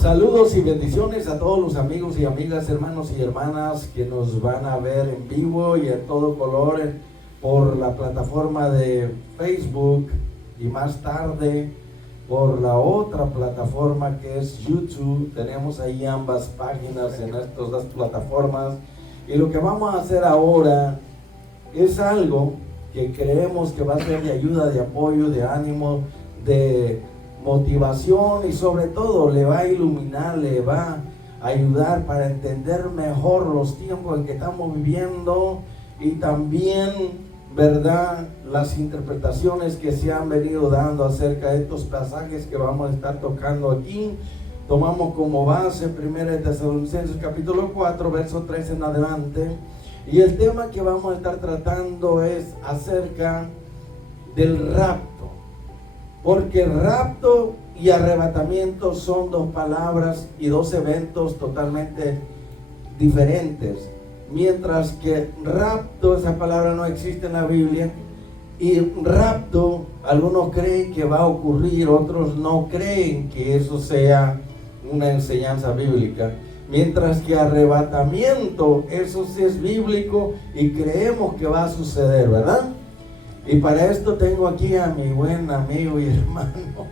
Saludos y bendiciones a todos los amigos y amigas, hermanos y hermanas que nos van a ver en vivo y a todo color por la plataforma de Facebook y más tarde por la otra plataforma que es YouTube. Tenemos ahí ambas páginas en estas dos plataformas, y lo que vamos a hacer ahora es algo que creemos que va a ser de ayuda, de apoyo, de ánimo, de motivación, y sobre todo le va a iluminar, le va a ayudar para entender mejor los tiempos en que estamos viviendo, y también, ¿verdad?, las interpretaciones que se han venido dando acerca de estos pasajes que vamos a estar tocando aquí. Tomamos como base 1 Tesalonicenses capítulo 4, verso 13 en adelante, y el tema que vamos a estar tratando es acerca del rapto. Porque rapto y arrebatamiento son dos palabras y dos eventos totalmente diferentes. Mientras que rapto, esa palabra no existe en la Biblia, y rapto, algunos creen que va a ocurrir, otros no creen que eso sea una enseñanza bíblica. Mientras que arrebatamiento, eso sí es bíblico y creemos que va a suceder, ¿verdad? Y para esto tengo aquí a mi buen amigo y hermano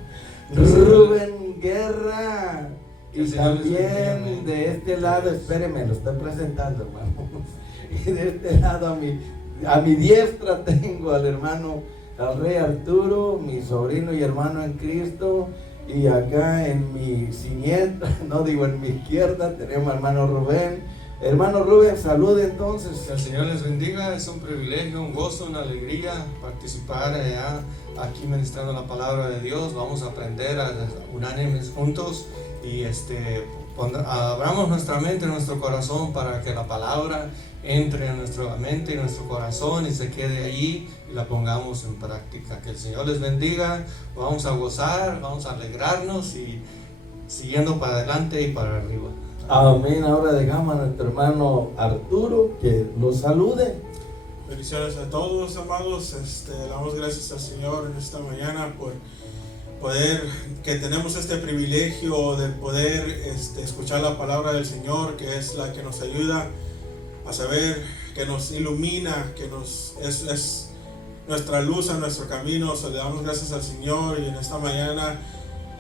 Rubén Guerra. Y también de este lado, espéreme, lo estoy presentando, hermano. Y de este lado a mi diestra tengo al hermano, al rey Arturo, mi sobrino y hermano en Cristo. Y acá en mi siniestra, en mi izquierda, tenemos al hermano Rubén. Hermano Rubén, salude entonces. Que el Señor les bendiga. Es un privilegio, un gozo, una alegría participar allá, aquí ministrando la palabra de Dios. Vamos a aprender unánimes juntos y abramos nuestra mente, nuestro corazón, para que la palabra entre en nuestra mente y nuestro corazón y se quede allí y la pongamos en práctica. Que el Señor les bendiga. Vamos a gozar, vamos a alegrarnos y siguiendo para adelante y para arriba. Amén. Ahora dejamos a nuestro hermano Arturo que los salude. Bendiciones a todos, amados. Le damos gracias al Señor en esta mañana por poder, que tenemos este privilegio de poder escuchar la palabra del Señor, que es la que nos ayuda a saber, que nos ilumina, que es nuestra luz en nuestro camino. Le damos gracias al Señor, y en esta mañana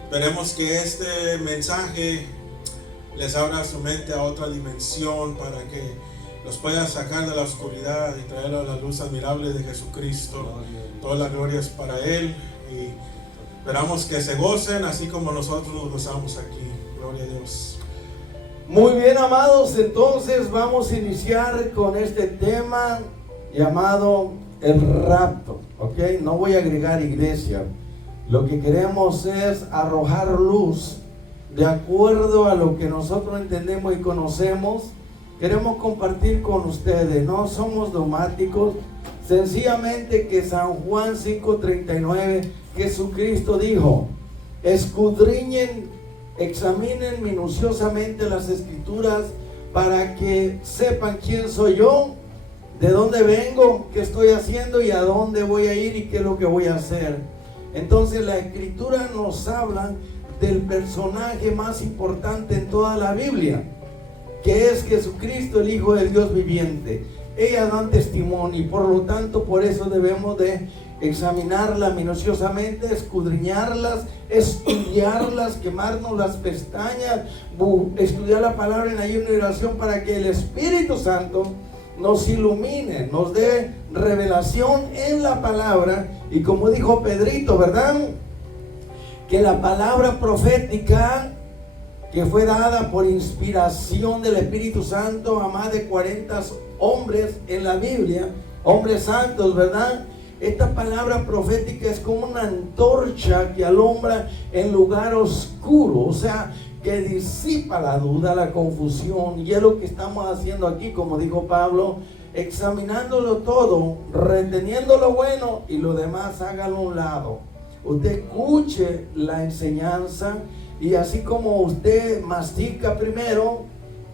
veremos que este mensaje les abra su mente a otra dimensión, para que los pueda sacar de la oscuridad y traerlos a la luz admirable de Jesucristo. Toda la gloria es para Él, y esperamos que se gocen así como nosotros nos gozamos aquí. Gloria a Dios. Muy bien, amados, entonces vamos a iniciar con este tema llamado el rapto, ¿ok? No voy a agregar iglesia. Lo que queremos es arrojar luz de acuerdo a lo que nosotros entendemos y conocemos. Queremos compartir con ustedes, no somos dogmáticos, sencillamente que San Juan 5:39, Jesucristo dijo: escudriñen, examinen minuciosamente las escrituras para que sepan quién soy yo, de dónde vengo, qué estoy haciendo y a dónde voy a ir y qué es lo que voy a hacer. Entonces la escritura nos habla del personaje más importante en toda la Biblia, que es Jesucristo, el Hijo del Dios viviente. Ellas dan testimonio, y por lo tanto, por eso debemos de examinarlas minuciosamente, escudriñarlas, estudiarlas, quemarnos las pestañas, estudiar la palabra en ayuno y oración, para que el Espíritu Santo nos ilumine, nos dé revelación en la palabra. Y como dijo Pedrito, ¿verdad?, que la palabra profética que fue dada por inspiración del Espíritu Santo a más de 40 hombres en la Biblia, hombres santos, ¿verdad? Esta palabra profética es como una antorcha que alumbra en lugar oscuro, o sea, que disipa la duda, la confusión. Y es lo que estamos haciendo aquí, como dijo Pablo, examinándolo todo, reteniendo lo bueno y lo demás hágalo a un lado. Usted escuche la enseñanza, y así como usted mastica primero,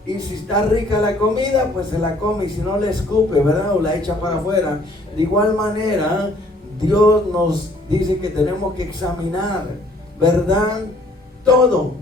y si está rica la comida, pues se la come, y si no, la escupe, ¿verdad?, o la echa para afuera. De igual manera, Dios nos dice que tenemos que examinar, ¿verdad?, todo.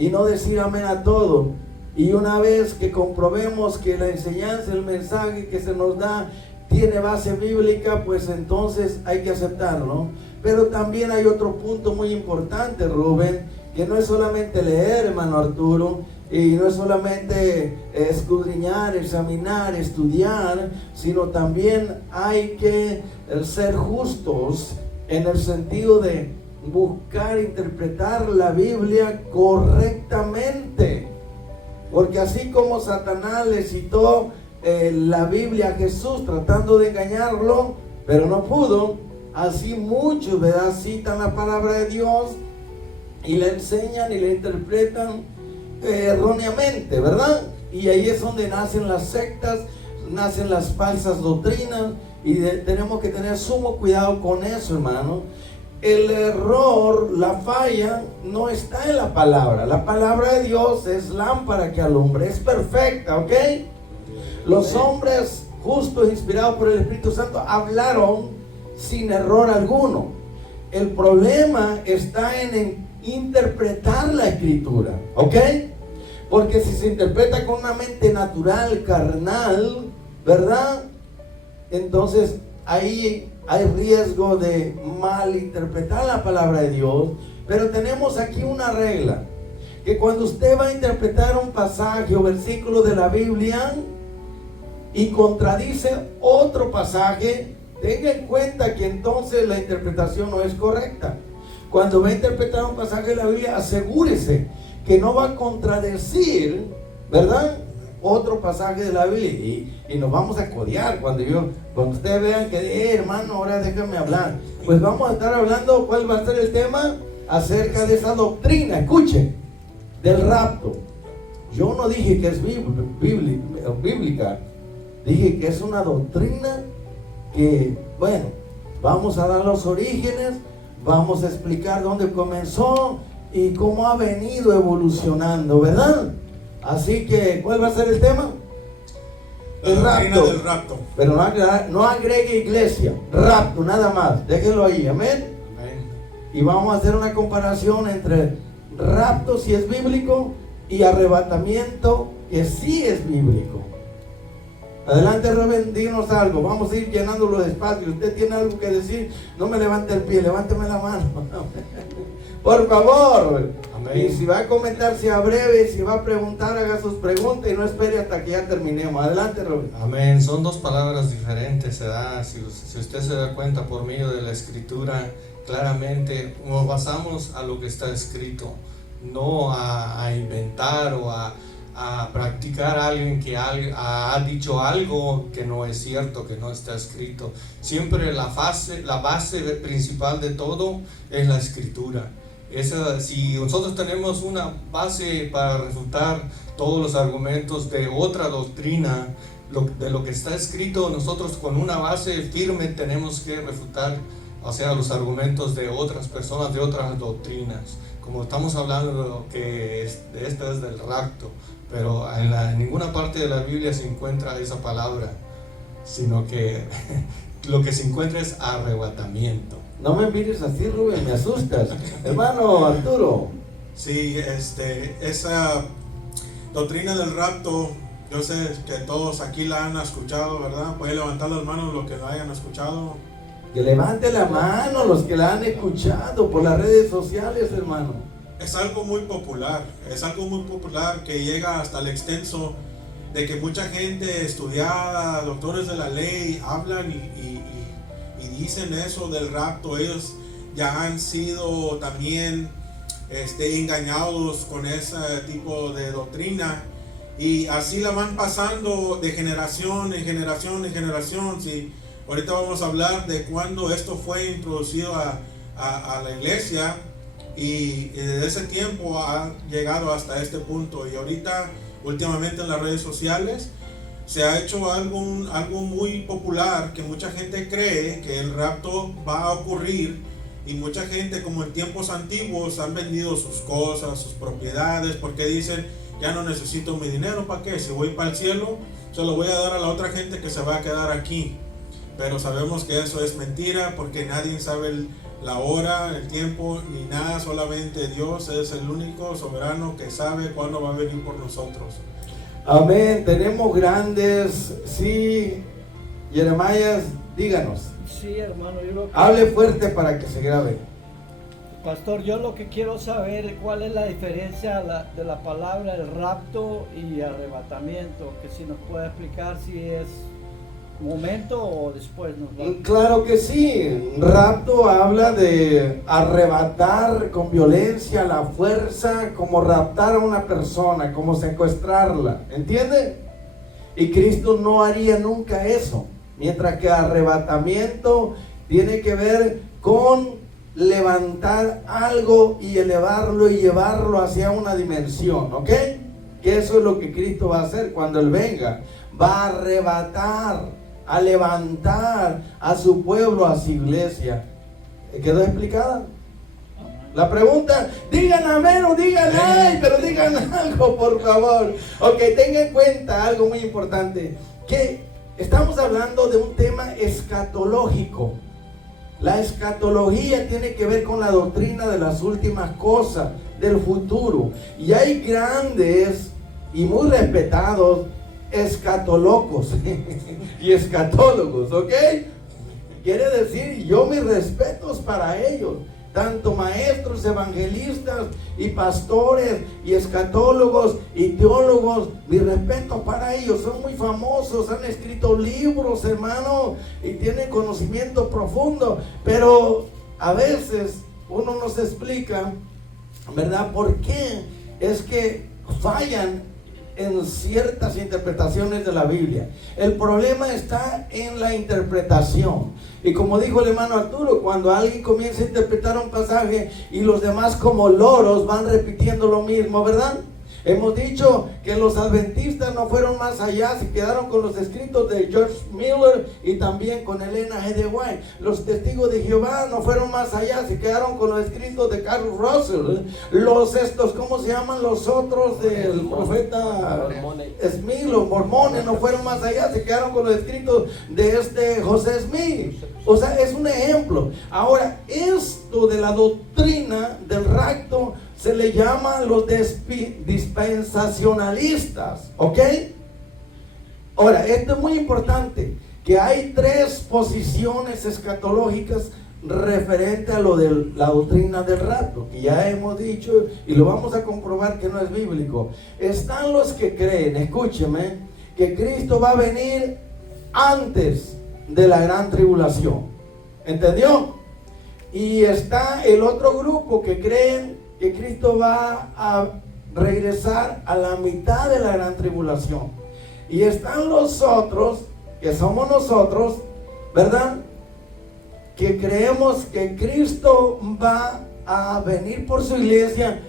y no decir amén a todo. Y una vez que comprobemos que la enseñanza, el mensaje que se nos da tiene base bíblica, pues entonces hay que aceptarlo. Pero también hay otro punto muy importante, Rubén, que no es solamente leer, hermano Arturo, y no es solamente escudriñar, examinar, estudiar, sino también hay que ser justos en el sentido de buscar interpretar la Biblia correctamente. Porque así como Satanás le citó la Biblia a Jesús tratando de engañarlo, pero no pudo, así muchos, ¿verdad?, citan la palabra de Dios y la enseñan y la interpretan erróneamente, ¿verdad? Y ahí es donde nacen las sectas, nacen las falsas doctrinas, y tenemos que tener sumo cuidado con eso, hermano. El error, la falla, no está en la palabra. La palabra de Dios es lámpara que alumbra, es perfecta, ¿ok? Los hombres justos, inspirados por el Espíritu Santo, hablaron sin error alguno. El problema está en interpretar la Escritura, ¿ok? Porque si se interpreta con una mente natural, carnal, ¿verdad? Entonces ahí hay riesgo de malinterpretar la palabra de Dios. Pero tenemos aquí una regla, que cuando usted va a interpretar un pasaje o versículo de la Biblia y contradice otro pasaje, tenga en cuenta que entonces la interpretación no es correcta. Cuando va a interpretar un pasaje de la Biblia, asegúrese que no va a contradecir, ¿verdad?, otro pasaje de la Biblia, y nos vamos a codear cuando ustedes vean que, hermano, ahora déjame hablar. Pues vamos a estar hablando, ¿cuál va a ser el tema? Acerca de esa doctrina, escuchen, del rapto. Yo no dije que es bíblica, dije que es una doctrina que, bueno, vamos a dar los orígenes, vamos a explicar dónde comenzó y cómo ha venido evolucionando, ¿verdad? Así que, ¿cuál va a ser el tema? El rapto. Del rapto. Pero no agregue iglesia, rapto, nada más, déjenlo ahí, amén. Amén. Y vamos a hacer una comparación entre rapto, si es bíblico, y arrebatamiento, que sí es bíblico. Adelante, Rubén, díganos algo. Vamos a ir llenándolo despacio. Si usted tiene algo que decir, no me levante el pie, levánteme la mano. Por favor. Amén. Y si va a comentar, sea breve. Si va a preguntar, haga sus preguntas y no espere hasta que ya terminemos. Adelante, Rubén. Amén. Son dos palabras diferentes, ¿verdad? Si usted se da cuenta por medio de la Escritura, claramente nos basamos a lo que está escrito, no a inventar o a practicar a alguien que ha dicho algo que no es cierto, que no está escrito. Siempre la base principal de todo es la Escritura. Si nosotros tenemos una base para refutar todos los argumentos de otra doctrina, de lo que está escrito, nosotros con una base firme tenemos que refutar, o sea, los argumentos de otras personas, de otras doctrinas. Como estamos hablando que esta es del rapto, pero en ninguna parte de la Biblia se encuentra esa palabra, sino que lo que se encuentra es arrebatamiento. No me mires así, Rubén, me asustas. Hermano Arturo. Sí, esa doctrina del rapto, yo sé que todos aquí la han escuchado, ¿verdad? Pueden levantar las manos los que la hayan escuchado. Que levante la mano los que la han escuchado por las redes sociales, hermano. Es algo muy popular, que llega hasta el extenso de que mucha gente estudiada, doctores de la ley, hablan y dicen eso del rapto. Ellos ya han sido también engañados con ese tipo de doctrina, y así la van pasando de generación en generación en generación. Sí, ahorita vamos a hablar de cuando esto fue introducido a la iglesia, y desde ese tiempo ha llegado hasta este punto. Y ahorita, últimamente en las redes sociales, se ha hecho algo muy popular, que mucha gente cree que el rapto va a ocurrir, y mucha gente, como en tiempos antiguos, han vendido sus cosas, sus propiedades, porque dicen, ya no necesito mi dinero, ¿para qué? Si voy para el cielo, se lo voy a dar a la otra gente que se va a quedar aquí. Pero sabemos que eso es mentira, porque nadie sabe la hora, el tiempo, ni nada, solamente Dios es el único soberano que sabe cuándo va a venir por nosotros. Amén. Tenemos grandes, sí, Jeremías, díganos. Sí, hermano, yo lo que... Hable fuerte para que se grabe. Pastor, yo lo que quiero saber es cuál es la diferencia de la palabra el rapto y arrebatamiento, que si nos puede explicar si es momento o después nos va. Claro que sí. Rapto habla de arrebatar con violencia, la fuerza, como raptar a una persona, como secuestrarla, ¿entiende? Y Cristo no haría nunca eso, mientras que arrebatamiento tiene que ver con levantar algo y elevarlo y llevarlo hacia una dimensión, ¿ok? Que eso es lo que Cristo va a hacer cuando Él venga. Va a arrebatar, a levantar a su pueblo, a su iglesia. ¿Quedó explicada? La pregunta, digan amén o digan ay, pero digan algo, por favor. Ok, tengan en cuenta algo muy importante, que estamos hablando de un tema escatológico. La escatología tiene que ver con la doctrina de las últimas cosas, del futuro. Y hay grandes y muy respetados escatólogos y escatólogos, ¿ok? Quiere decir, yo mis respetos para ellos, tanto maestros, evangelistas y pastores y escatólogos y teólogos, mi respeto para ellos, son muy famosos, han escrito libros, hermano, y tienen conocimiento profundo, pero a veces uno no se explica, ¿verdad? ¿Por qué es que fallan en ciertas interpretaciones de la Biblia? El problema está en la interpretación. Y como dijo el hermano Arturo, cuando alguien comienza a interpretar un pasaje y los demás como loros van repitiendo lo mismo, ¿verdad? Hemos dicho que los adventistas no fueron más allá, se quedaron con los escritos de George Miller y también con Elena G. de White. Los testigos de Jehová no fueron más allá, se quedaron con los escritos de Carl Russell. ¿Cómo se llaman los otros del profeta Smith? Los mormones no fueron más allá, se quedaron con los escritos de José Smith. O sea, es un ejemplo. Ahora, esto de la doctrina del rapto se le llama los dispensacionalistas, ¿ok? Ahora, esto es muy importante, que hay tres posiciones escatológicas referente a lo de la doctrina del rapto, que ya hemos dicho y lo vamos a comprobar que no es bíblico. Están los que creen, escúcheme, que Cristo va a venir antes de la gran tribulación, ¿entendió? Y está el otro grupo que creen que Cristo va a regresar a la mitad de la gran tribulación. Y están los otros, que somos nosotros, ¿verdad? Que creemos que Cristo va a venir por su iglesia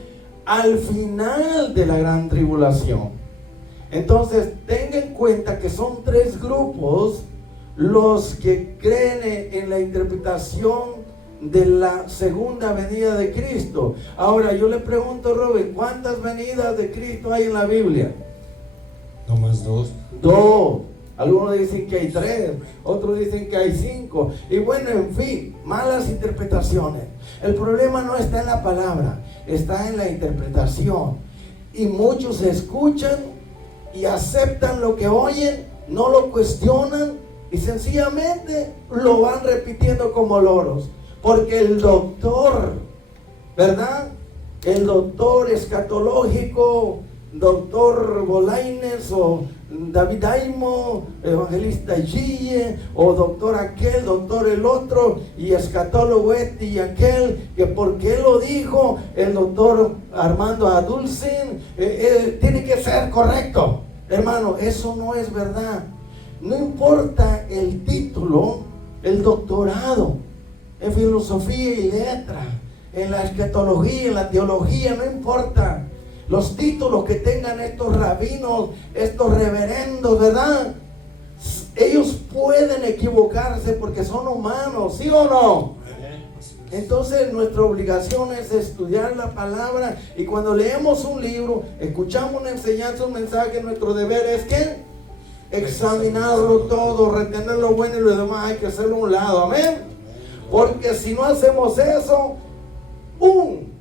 al final de la gran tribulación. Entonces, tenga en cuenta que son tres grupos los que creen en la interpretación de la segunda venida de Cristo. Ahora yo le pregunto, Robin, ¿cuántas venidas de Cristo hay en la Biblia? No más dos. Dos. Algunos dicen que hay 3, otros dicen que hay 5. Y bueno, en fin, malas interpretaciones. El problema no está en la palabra, está en la interpretación. Y muchos escuchan y aceptan lo que oyen, no lo cuestionan y sencillamente lo van repitiendo como loros. Porque el doctor, ¿verdad? El doctor escatológico, doctor Bolaines o David Aimo, evangelista Gille, o doctor aquel, doctor el otro, y escatólogo este y aquel, que porque él lo dijo, el doctor Armando Adulcin, tiene que ser correcto. Hermano, eso no es verdad. No importa el título, el doctorado en filosofía y letra, en la escatología, en la teología, no importa los títulos que tengan estos rabinos, estos reverendos, ¿verdad? Ellos pueden equivocarse porque son humanos, ¿sí o no? Entonces nuestra obligación es estudiar la palabra, y cuando leemos un libro, escuchamos una enseñanza, un mensaje, nuestro deber es ¿qué? Examinarlo todo, retener lo bueno y lo demás hay que hacerlo a un lado, amén. Porque si no hacemos eso, un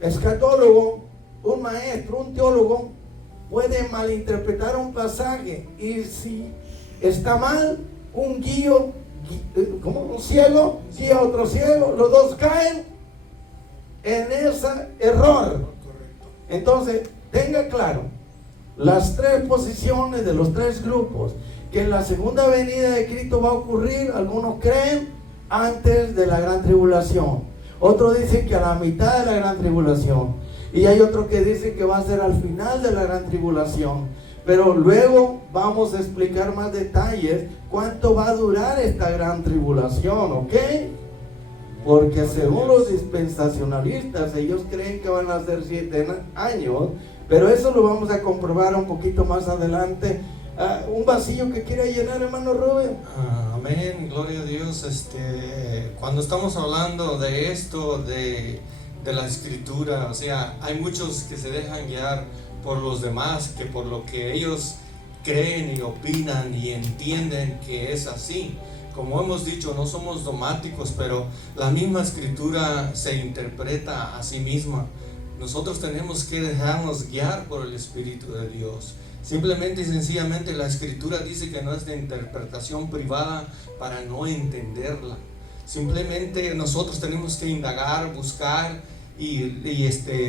escatólogo, un maestro, un teólogo puede malinterpretar un pasaje, y si está mal, un guío, como un ciego guía a otro ciego, los dos caen en ese error. Entonces tenga claro las tres posiciones de los tres grupos, que en la segunda venida de Cristo va a ocurrir. Algunos creen antes de la gran tribulación, otros dicen que a la mitad de la gran tribulación, y hay otros que dicen que va a ser al final de la gran tribulación. Pero luego vamos a explicar más detalles cuánto va a durar esta gran tribulación, ¿ok? Porque según los dispensacionalistas, ellos creen que van a ser 7 años, pero eso lo vamos a comprobar un poquito más adelante. Un vacío que quiera llenar, hermano Rubén. Amén, gloria a Dios. Cuando estamos hablando de esto, de la escritura, o sea, hay muchos que se dejan guiar por los demás, que por lo que ellos creen y opinan y entienden que es así. Como hemos dicho, no somos dogmáticos, pero la misma escritura se interpreta a sí misma. Nosotros tenemos que dejarnos guiar por el Espíritu de Dios. Simplemente y sencillamente la escritura dice que no es de interpretación privada para no entenderla. Simplemente nosotros tenemos que indagar, buscar y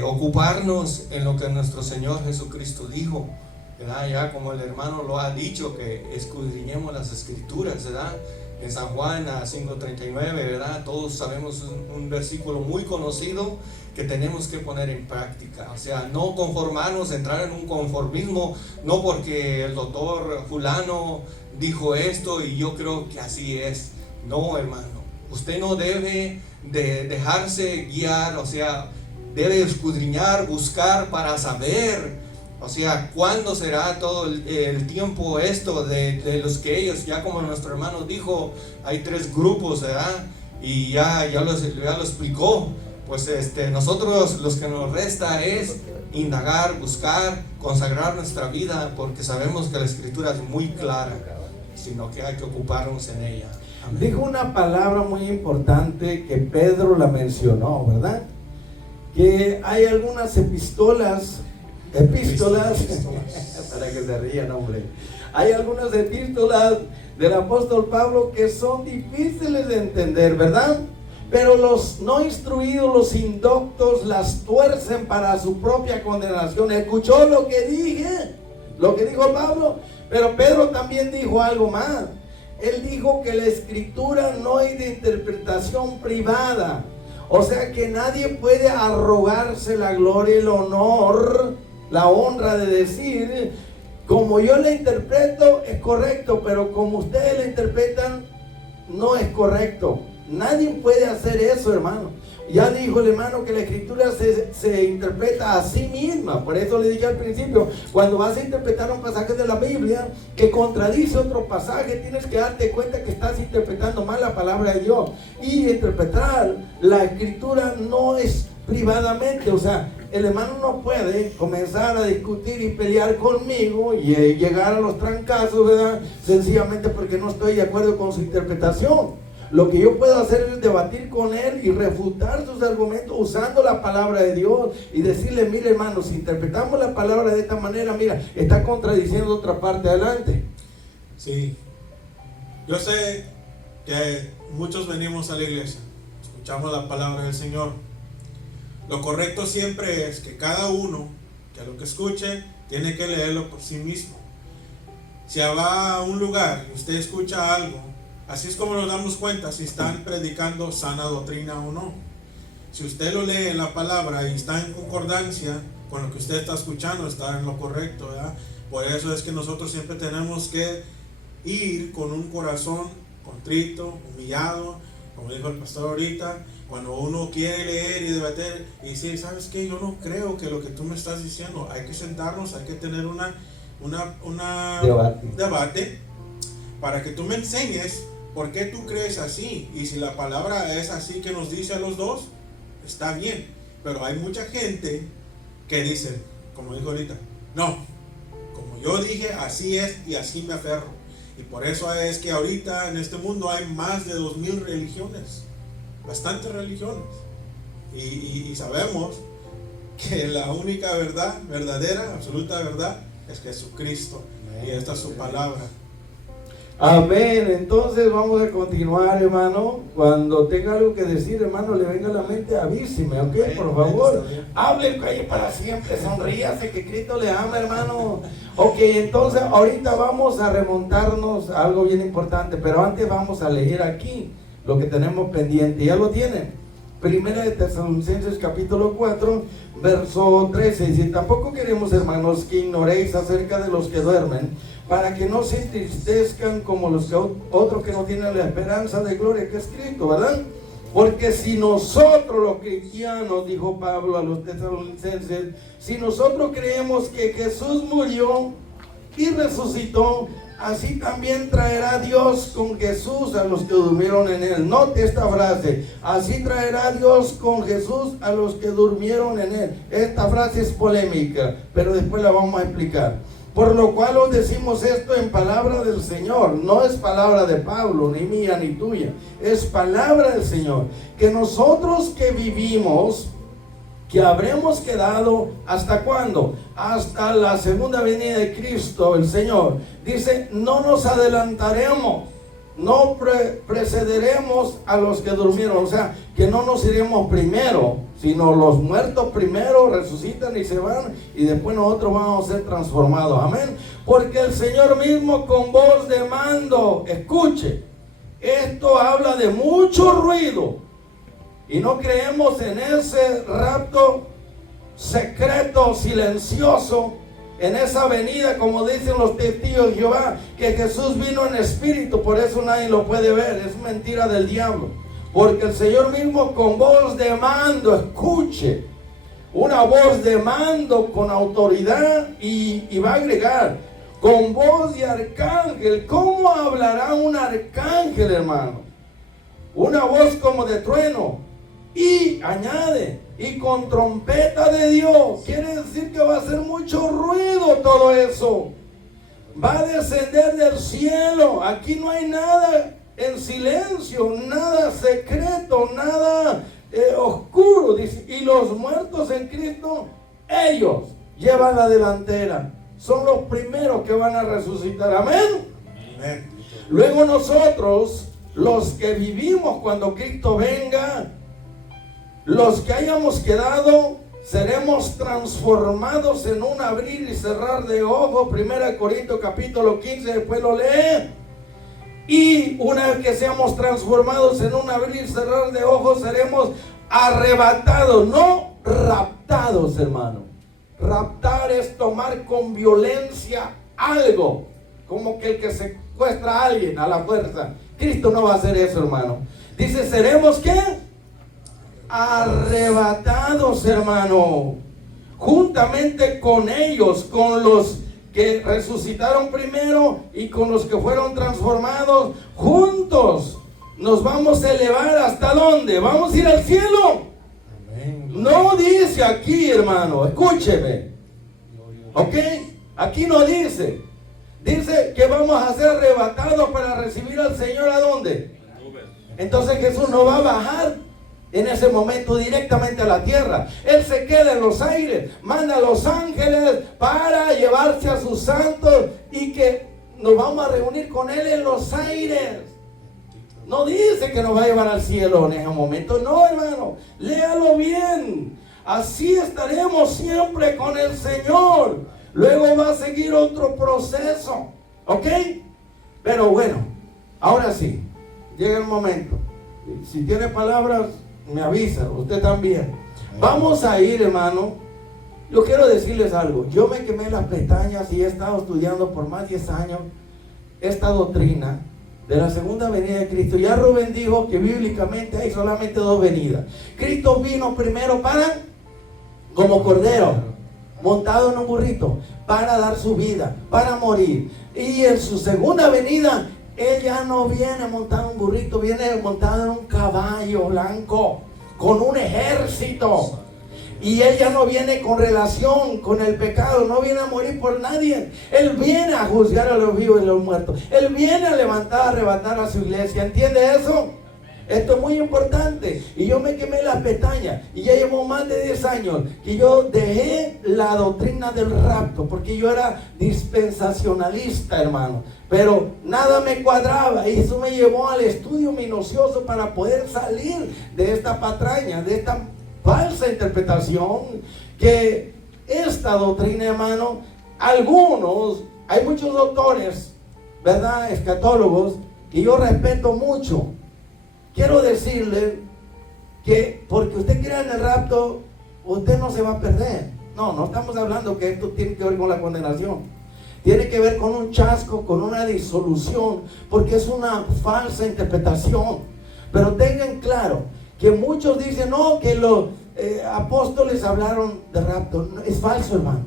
ocuparnos en lo que nuestro Señor Jesucristo dijo, ¿verdad? Ya como el hermano lo ha dicho, que escudriñemos las escrituras, ¿verdad? En San Juan 5:39, ¿verdad? Todos sabemos un versículo muy conocido que tenemos que poner en práctica. O sea, no conformarnos, entrar en un conformismo, no porque el doctor fulano dijo esto y yo creo que así es. No, hermano, usted no debe de dejarse guiar, o sea, debe escudriñar, buscar para saber, o sea, cuándo será todo el tiempo esto de los que ellos, ya como nuestro hermano dijo, hay 3 grupos, ¿verdad? Y ya lo explicó. Pues nosotros los que nos resta es indagar, buscar, consagrar nuestra vida, porque sabemos que la escritura es muy clara, sino que hay que ocuparnos en ella. Amén. Dijo una palabra muy importante que Pedro la mencionó, ¿verdad? Que hay algunas epístolas para que se rían, hombre. Hay algunas epístolas del apóstol Pablo que son difíciles de entender, ¿verdad? Pero los no instruidos, los indoctos, las tuercen para su propia condenación. ¿Escuchó lo que dije? Lo que dijo Pablo. Pero Pedro también dijo algo más. Él dijo que la escritura no es de interpretación privada. O sea que nadie puede arrogarse la gloria, el honor, la honra de decir, como yo la interpreto es correcto, pero como ustedes la interpretan no es correcto. Nadie puede hacer eso, hermano. Ya dijo el hermano que la escritura se interpreta a sí misma. Por eso le dije al principio, cuando vas a interpretar un pasaje de la Biblia que contradice otro pasaje, tienes que darte cuenta que estás interpretando mal la palabra de Dios. Y interpretar la escritura no es privadamente. O sea, el hermano no puede comenzar a discutir y pelear conmigo y llegar a los trancazos, ¿verdad? Sencillamente porque no estoy de acuerdo con su interpretación. Lo que yo puedo hacer es debatir con él y refutar sus argumentos usando la palabra de Dios y decirle, mire hermano, si interpretamos la palabra de esta manera, mira, está contradiciendo otra parte adelante. Sí, yo sé que muchos venimos a la iglesia, escuchamos la palabra del Señor. Lo correcto siempre es que cada uno, que a lo que escuche, tiene que leerlo por sí mismo. Si va a un lugar y usted escucha algo, así es como nos damos cuenta si están predicando sana doctrina o no. Si usted lo lee en la palabra y está en concordancia con lo que usted está escuchando, está en lo correcto, ¿verdad? Por eso es que nosotros siempre tenemos que ir con un corazón contrito, humillado, como dijo el pastor ahorita. Cuando uno quiere leer y debatir y decir, ¿sabes qué? Yo no creo que lo que tú me estás diciendo. Hay que sentarnos, hay que tener una debate para que tú me enseñes por qué tú crees así. Y si la palabra es así que nos dice a los dos, está bien. Pero hay mucha gente que dice, como dijo ahorita, no, como yo dije, así es y así me aferro. Y por eso es que ahorita en este mundo hay más de 2000 religiones. bastantes religiones. Y sabemos que la única verdad, verdadera, absoluta verdad, es Jesucristo. Y esta es su palabra. Amén. Entonces vamos a continuar, hermano. Cuando tenga algo que decir, hermano, le venga a la mente, avíseme, ¿ok? Amén. Por favor. Está bien. Hable calle para siempre, sonríase que Cristo le ama, hermano. Ok, entonces ahorita vamos a remontarnos a algo bien importante, pero antes vamos a leer aquí lo que tenemos pendiente. ¿Ya lo tienen? Primera de Tesalonicenses capítulo 4, verso 13. Dice: tampoco queremos, hermanos, que ignoréis acerca de los que duermen, para que no se entristezcan como los otros que no tienen la esperanza de gloria que es Cristo, ¿verdad? Porque si nosotros los cristianos, dijo Pablo a los tesalonicenses, si nosotros creemos que Jesús murió y resucitó, así también traerá Dios con Jesús a los que durmieron en él. Note esta frase: así traerá Dios con Jesús a los que durmieron en él. Esta frase es polémica, pero después la vamos a explicar. Por lo cual os decimos esto en palabra del Señor. No es palabra de Pablo, ni mía, ni tuya. Es palabra del Señor. Que nosotros que vivimos, que habremos quedado, ¿hasta cuándo? Hasta la segunda venida de Cristo, el Señor. Dice, no nos adelantaremos, no precederemos a los que durmieron. O sea, que no nos iremos primero, sino los muertos primero resucitan y se van, y después nosotros vamos a ser transformados. Amén. Porque el Señor mismo con voz de mando, escuche, esto habla de mucho ruido, y no creemos en ese rapto secreto, silencioso, en esa venida, como dicen los testigos de Jehová, que Jesús vino en espíritu, por eso nadie lo puede ver. Es mentira del diablo. Porque el Señor mismo con voz de mando, escuche, una voz de mando con autoridad, y va a agregar, con voz de arcángel. ¿Cómo hablará un arcángel, hermano? Una voz como de trueno. Y añade, y con trompeta de Dios. Quiere decir que va a hacer mucho ruido todo eso. Va a descender del cielo. Aquí no hay nada en silencio, nada secreto, nada oscuro. Dice, y los muertos en Cristo, ellos llevan la delantera. Son los primeros que van a resucitar. Amén. Amén. Luego nosotros, los que vivimos cuando Cristo venga, los que hayamos quedado, seremos transformados en un abrir y cerrar de ojos. 1 Corintios capítulo 15, después lo lee. Y una vez que seamos transformados en un abrir y cerrar de ojos, seremos arrebatados, no raptados, hermano. Raptar es tomar con violencia algo, como que el que secuestra a alguien a la fuerza. Cristo no va a hacer eso, hermano. Dice, ¿seremos qué? Arrebatados, hermano, juntamente con ellos, con los que resucitaron primero y con los que fueron transformados, juntos nos vamos a elevar. ¿Hasta dónde? ¿Vamos a ir al cielo? Amén. No dice aquí, hermano, escúcheme, ¿ok? Aquí no dice. Dice que vamos a ser arrebatados para recibir al Señor. ¿A dónde? Entonces Jesús no va a bajar en ese momento directamente a la tierra. Él se queda en los aires, manda a los ángeles para llevarse a sus santos, y que nos vamos a reunir con Él en los aires. No dice que nos va a llevar al cielo en ese momento. No, hermano, léalo bien. Así estaremos siempre con el Señor. Luego va a seguir otro proceso, ¿ok? Pero bueno, ahora sí, llega el momento. Si tiene palabras, me avisa, usted también. Vamos a ir, hermano. Yo quiero decirles algo. Yo me quemé las pestañas y he estado estudiando por más de 10 años esta doctrina de la segunda venida de Cristo. Ya Rubén dijo que bíblicamente hay solamente dos venidas. Cristo vino primero para, como cordero, montado en un burrito, para dar su vida, para morir. Y en su segunda venida, Él ya no viene montado en un burrito, viene montado en un caballo blanco, con un ejército. Y Él ya no viene con relación con el pecado, no viene a morir por nadie. Él viene a juzgar a los vivos y a los muertos. Él viene a levantar, a arrebatar a su iglesia. ¿Entiende eso? Esto es muy importante. Y yo me quemé las pestañas. Y ya llevo más de 10 años que yo dejé la doctrina del rapto. Porque yo era dispensacionalista, hermano. Pero nada me cuadraba. Y eso me llevó al estudio minucioso para poder salir de esta patraña, de esta falsa interpretación. Que esta doctrina, hermano, hay muchos doctores, ¿verdad? Escatólogos, que yo respeto mucho. Quiero decirle que porque usted crea en el rapto, usted no se va a perder. No estamos hablando que esto tiene que ver con la condenación. Tiene que ver con un chasco, con una disolución, porque es una falsa interpretación. Pero tengan claro que muchos dicen, no, que los apóstoles hablaron de rapto. Es falso, hermano.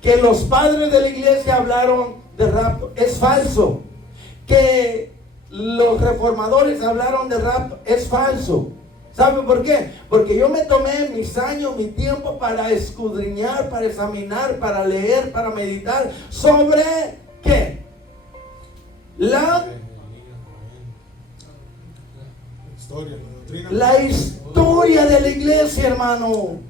Que los padres de la iglesia hablaron de rapto. Es falso. Que los reformadores hablaron de rapto. Es falso. ¿Sabe por qué? Porque yo me tomé mis años, mi tiempo para escudriñar, para examinar, para leer, para meditar sobre ¿qué? La historia de la iglesia, hermano.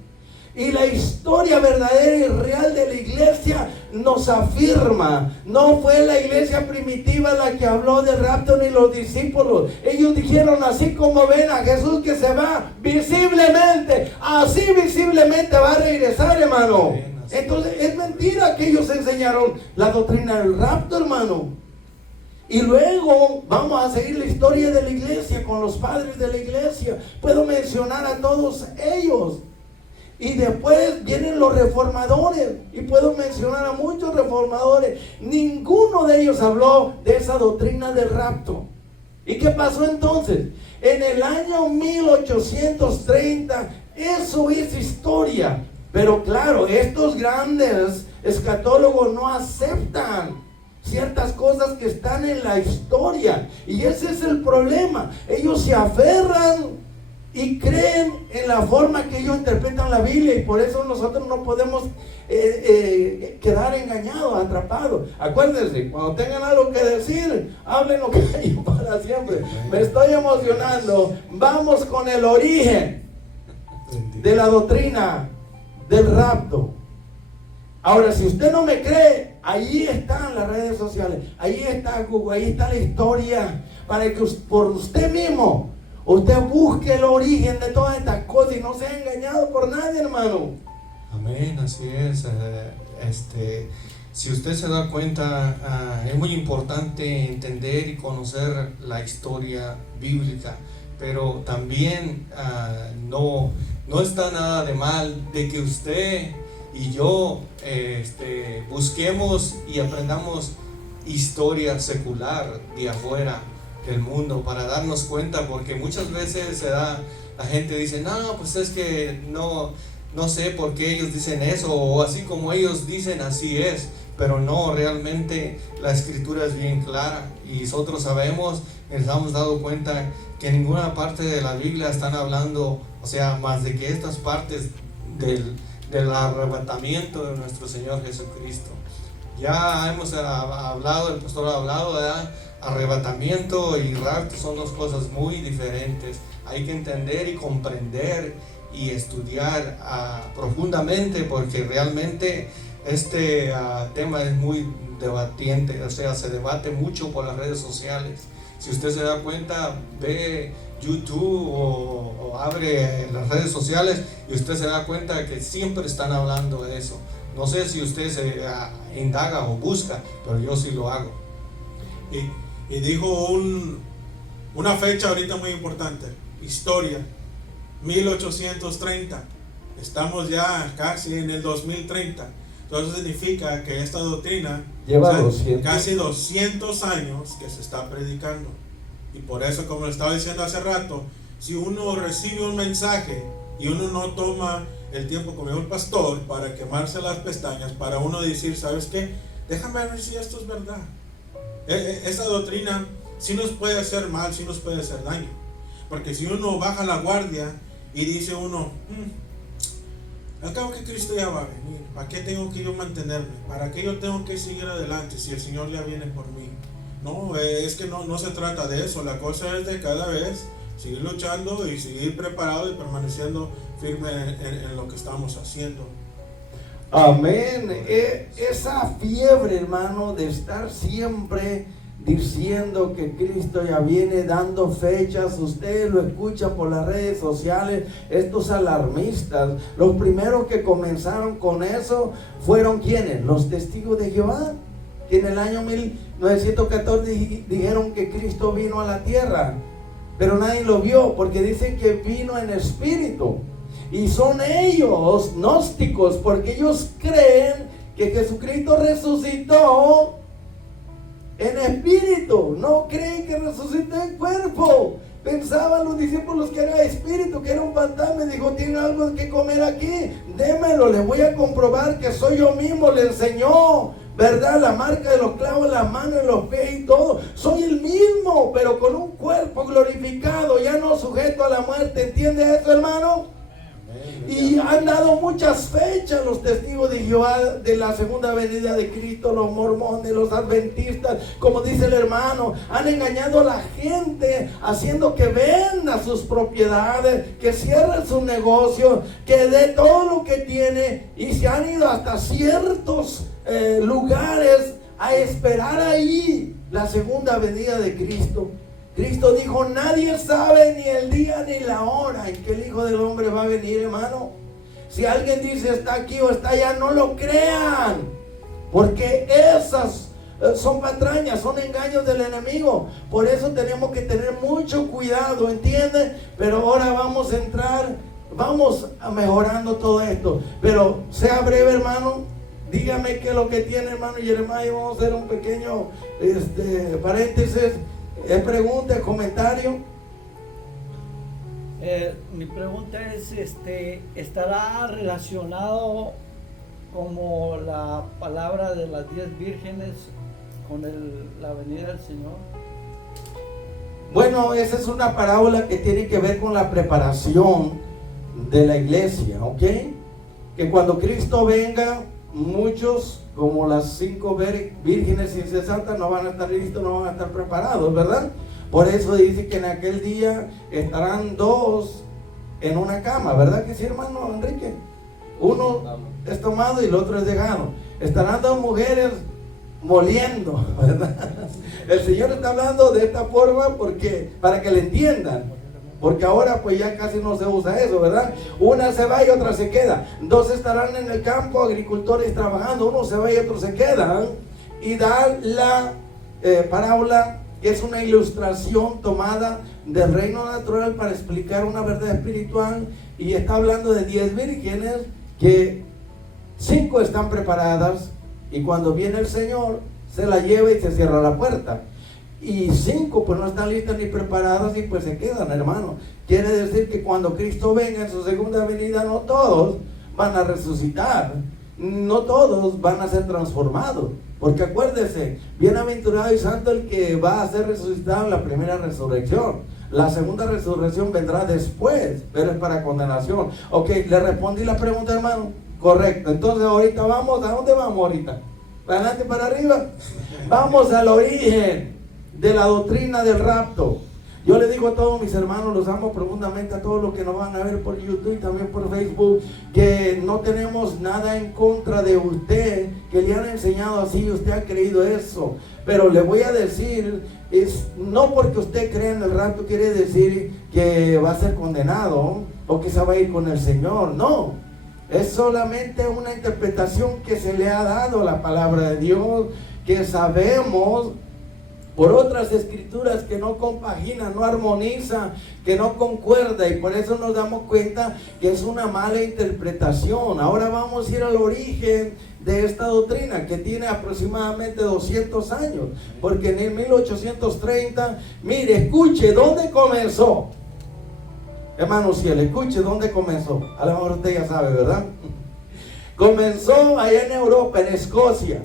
Y la historia verdadera y real de la iglesia nos afirma. No fue la iglesia primitiva la que habló del rapto ni los discípulos. Ellos dijeron, así como ven a Jesús que se va visiblemente, así visiblemente va a regresar, hermano. Entonces es mentira que ellos enseñaron la doctrina del rapto, hermano. Y luego vamos a seguir la historia de la iglesia con los padres de la iglesia. Puedo mencionar a todos ellos. Y después vienen los reformadores. Y puedo mencionar a muchos reformadores. Ninguno de ellos habló de esa doctrina del rapto. ¿Y qué pasó entonces? En el año 1830, eso es historia. Pero claro, estos grandes escatólogos no aceptan ciertas cosas que están en la historia. Y ese es el problema. Ellos se aferran y creen en la forma que ellos interpretan la Biblia, y por eso nosotros no podemos quedar engañados, atrapados. Acuérdense, cuando tengan algo que decir, hablen lo que hay para siempre. Me estoy emocionando. Vamos con el origen de la doctrina del rapto. Ahora, si usted no me cree, ahí están las redes sociales, ahí está Google, ahí está la historia, para que por usted mismo usted busque el origen de todas estas cosas y no sea engañado por nadie, hermano. Amén, así es. Si usted se da cuenta, es muy importante entender y conocer la historia bíblica, pero también no está nada de mal de que usted y yo busquemos y aprendamos historia secular de afuera del mundo para darnos cuenta, porque muchas veces la gente dice, no, pues es que no sé por qué ellos dicen eso, o así como ellos dicen, así es. Pero no, realmente la escritura es bien clara y nosotros sabemos, nos hemos dado cuenta que en ninguna parte de la Biblia están hablando, o sea, más de que estas partes del arrebatamiento de nuestro Señor Jesucristo. Ya hemos hablado, el pastor ha hablado, ¿verdad? Arrebatamiento y rapto son dos cosas muy diferentes. Hay que entender y comprender y estudiar profundamente, porque realmente este tema es muy debatiente, o sea, se debate mucho por las redes sociales. Si usted se da cuenta, ve YouTube o abre las redes sociales y usted se da cuenta que siempre están hablando de eso. No sé si usted se indaga o busca, pero yo sí lo hago. Y dijo una fecha ahorita muy importante, historia, 1830, estamos ya casi en el 2030, entonces significa que esta doctrina lleva casi 200 años que se está predicando, y por eso, como le estaba diciendo hace rato, si uno recibe un mensaje y uno no toma el tiempo como el pastor para quemarse las pestañas, para uno decir, ¿sabes qué? Déjame ver si esto es verdad. Esa doctrina sí nos puede hacer mal, sí nos puede hacer daño. Porque si uno baja la guardia y dice uno, al cabo que Cristo ya va a venir, ¿para qué tengo que yo mantenerme? ¿Para qué yo tengo que seguir adelante si el Señor ya viene por mí? No, es que no se trata de eso. La cosa es de cada vez seguir luchando y seguir preparado y permaneciendo firme en lo que estamos haciendo. Amén. Esa fiebre, hermano, de estar siempre diciendo que Cristo ya viene, dando fechas. Usted lo escucha por las redes sociales, estos alarmistas. Los primeros que comenzaron con eso fueron ¿quiénes? Los testigos de Jehová, que en el año 1914 dijeron que Cristo vino a la tierra, pero nadie lo vio, porque dicen que vino en espíritu. Y son ellos gnósticos, porque ellos creen que Jesucristo resucitó en espíritu, no creen que resucitó en cuerpo. Pensaban los discípulos que era espíritu, que era un fantasma. Dijo, ¿tiene algo que comer aquí? Démelo, les voy a comprobar que soy yo mismo. Le enseñó, ¿verdad? La marca de los clavos en las manos, en los pies y todo. Soy el mismo, pero con un cuerpo glorificado, ya no sujeto a la muerte. ¿Entiende eso, hermano? Y han dado muchas fechas los testigos de Jehová de la segunda venida de Cristo, los mormones, los adventistas, como dice el hermano. Han engañado a la gente haciendo que venda sus propiedades, que cierre sus negocios, que dé todo lo que tiene, y se han ido hasta ciertos lugares a esperar ahí la segunda venida de Cristo. Cristo dijo, nadie sabe ni el día ni la hora en que el Hijo del Hombre va a venir, hermano. Si alguien dice está aquí o está allá, no lo crean, porque esas son patrañas, son engaños del enemigo. Por eso tenemos que tener mucho cuidado, ¿entienden? Pero ahora vamos a entrar, vamos mejorando todo esto. Pero sea breve, hermano. Dígame qué es lo que tiene, hermano Jeremiah. Vamos a hacer un pequeño paréntesis. Pregunta, comentario. Mi pregunta es, ¿estará relacionado como la palabra de las 10 vírgenes con la venida del Señor? Bueno, esa es una parábola que tiene que ver con la preparación de la iglesia, ¿ok? Que cuando Cristo venga, muchos, como las 5 vírgenes insensatas, no van a estar listos, no van a estar preparados, ¿verdad? Por eso dice que en aquel día estarán 2 en una cama, ¿verdad que sí, hermano Enrique? Uno es tomado y el otro es dejado. Estarán 2 mujeres moliendo, ¿verdad? El Señor está hablando de esta forma porque, para que le entiendan. Porque ahora pues ya casi no se usa eso, ¿verdad? Una se va y otra se queda. 2 estarán en el campo, agricultores trabajando. Uno se va y otro se queda. Y da la parábola, que es una ilustración tomada del reino natural para explicar una verdad espiritual. Y está hablando de 10 vírgenes, que 5 están preparadas, y cuando viene el Señor se la lleva y se cierra la puerta. Y 5 pues no están listas ni preparadas y pues se quedan, hermano. Quiere decir que cuando Cristo venga en su segunda venida, no todos van a resucitar, no todos van a ser transformados. Porque acuérdese, bienaventurado y santo el que va a ser resucitado en la primera resurrección. La segunda resurrección vendrá después, pero es para condenación. Ok, le respondí la pregunta, hermano. Correcto. Entonces ahorita vamos, ¿a dónde vamos ahorita? ¿Para adelante, para arriba? Vamos al origen de la doctrina del rapto. Yo le digo a todos mis hermanos, los amo profundamente, a todos los que nos van a ver por YouTube y también por Facebook, que no tenemos nada en contra de usted, que le han enseñado así, usted ha creído eso. Pero le voy a decir, no porque usted cree en el rapto quiere decir que va a ser condenado o que se va a ir con el Señor. No, es solamente una interpretación que se le ha dado a la palabra de Dios, que sabemos por otras escrituras que no compagina, no armoniza, que no concuerda, y por eso nos damos cuenta que es una mala interpretación. Ahora vamos a ir al origen de esta doctrina, que tiene aproximadamente 200 años, porque en el 1830, mire, escuche, ¿dónde comenzó? Hermano Cielo, escuche, ¿dónde comenzó? A lo mejor usted ya sabe, ¿verdad? Comenzó allá en Europa, en Escocia.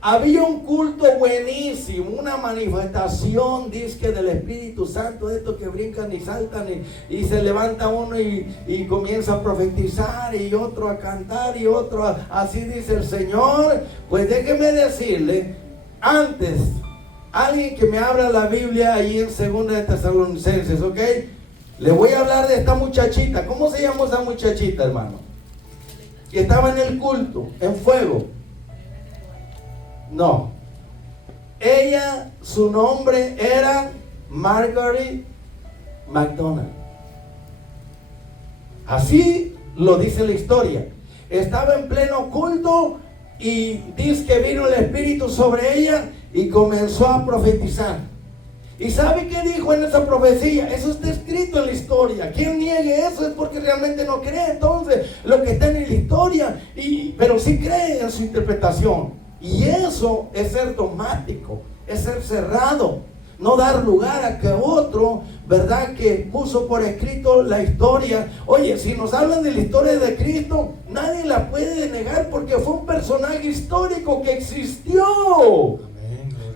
Había un culto buenísimo, una manifestación, dizque del Espíritu Santo, de estos que brincan y saltan y se levanta uno y comienza a profetizar, y otro a cantar, y otro así dice el Señor. Pues déjeme decirle, antes, alguien que me abra la Biblia ahí en 2 de Tesalonicenses, ¿ok? Le voy a hablar de esta muchachita. ¿Cómo se llama esa muchachita, hermano? Que estaba en el culto, en fuego. No. Ella, su nombre era Margaret McDonald. Así lo dice la historia. Estaba en pleno culto y dice que vino el Espíritu sobre ella y comenzó a profetizar. ¿Y sabe qué dijo en esa profecía? Eso está escrito en la historia. Quien niegue eso es porque realmente no cree entonces lo que está en la historia, pero sí cree en su interpretación. Y eso es ser dogmático, es ser cerrado, no dar lugar a que otro, ¿verdad?, que puso por escrito la historia. Oye, si nos hablan de la historia de Cristo, nadie la puede negar porque fue un personaje histórico que existió.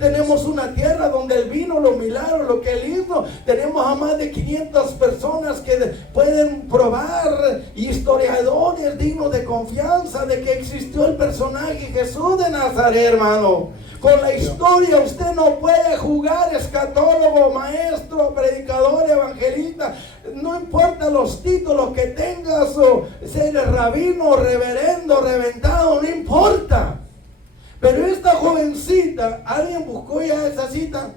Tenemos una tierra donde Él vino, los milagros, lo que Él hizo. Tenemos a más de 500 personas que pueden probar, historiadores dignos de confianza, de que existió el personaje Jesús de Nazaret, hermano. Con la historia usted no puede jugar, escatólogo, maestro, predicador, evangelista. No importa los títulos que tengas, o ser rabino, reverendo, reventado, no importa. Pero esta jovencita, ¿alguien buscó ya esa cita?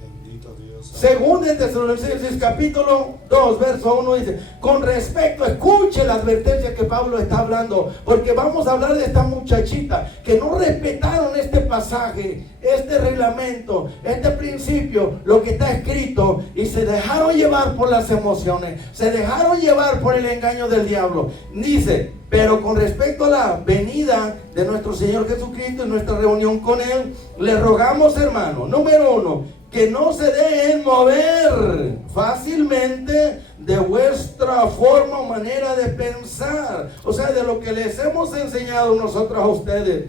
Bendito Dios. Según de Tesalonicenses capítulo 2, verso 1 dice, con respecto, escuche la advertencia que Pablo está hablando, porque vamos a hablar de esta muchachita que no respetaron este pasaje, este reglamento, este principio, lo que está escrito, y se dejaron llevar por las emociones, se dejaron llevar por el engaño del diablo. Dice, pero con respecto a la venida de nuestro Señor Jesucristo y nuestra reunión con Él, le rogamos, hermano, número 1, que no se dejen mover fácilmente de vuestra forma o manera de pensar, o sea, de lo que les hemos enseñado nosotros a ustedes.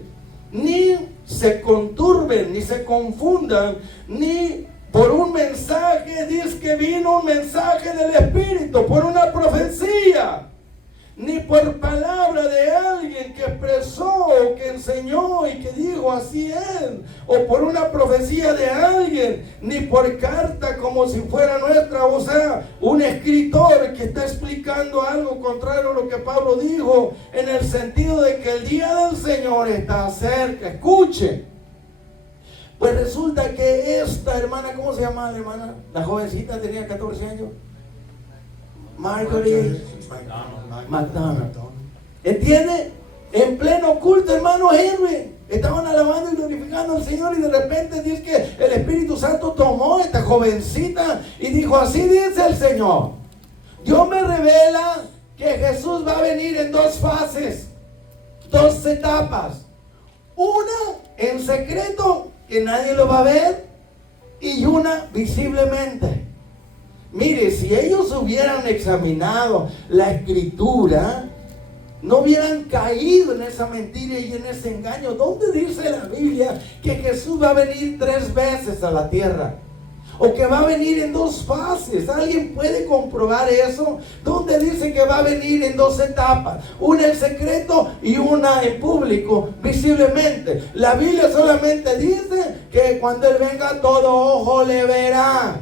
Ni se conturben, ni se confundan, ni por un mensaje, dice que vino un mensaje del Espíritu, por una profecía, ni por palabra de alguien que expresó, que enseñó y que dijo así es, o por una profecía de alguien, ni por carta como si fuera nuestra, o sea, un escritor que está explicando algo contrario a lo que Pablo dijo, en el sentido de que el día del Señor está cerca. Escuche. Pues resulta que esta hermana, ¿cómo se llama la hermana? La jovencita tenía 14 años. Margaret McDonald. ¿Entiende? En pleno culto, hermano Henry, estaban alabando y glorificando al Señor, y de repente dice que el Espíritu Santo tomó a esta jovencita y dijo, así dice el Señor, Dios me revela que Jesús va a venir en dos fases, dos etapas. Una en secreto, que nadie lo va a ver, y una visiblemente. Mire, si ellos hubieran examinado la escritura, no hubieran caído en esa mentira y en ese engaño. ¿Dónde dice la Biblia que Jesús va a venir 3 veces a la tierra? O que va a venir en 2 fases. ¿Alguien puede comprobar eso? ¿Dónde dice que va a venir en 2 etapas? Una en secreto y una en público, visiblemente. La Biblia solamente dice que cuando Él venga todo ojo le verá.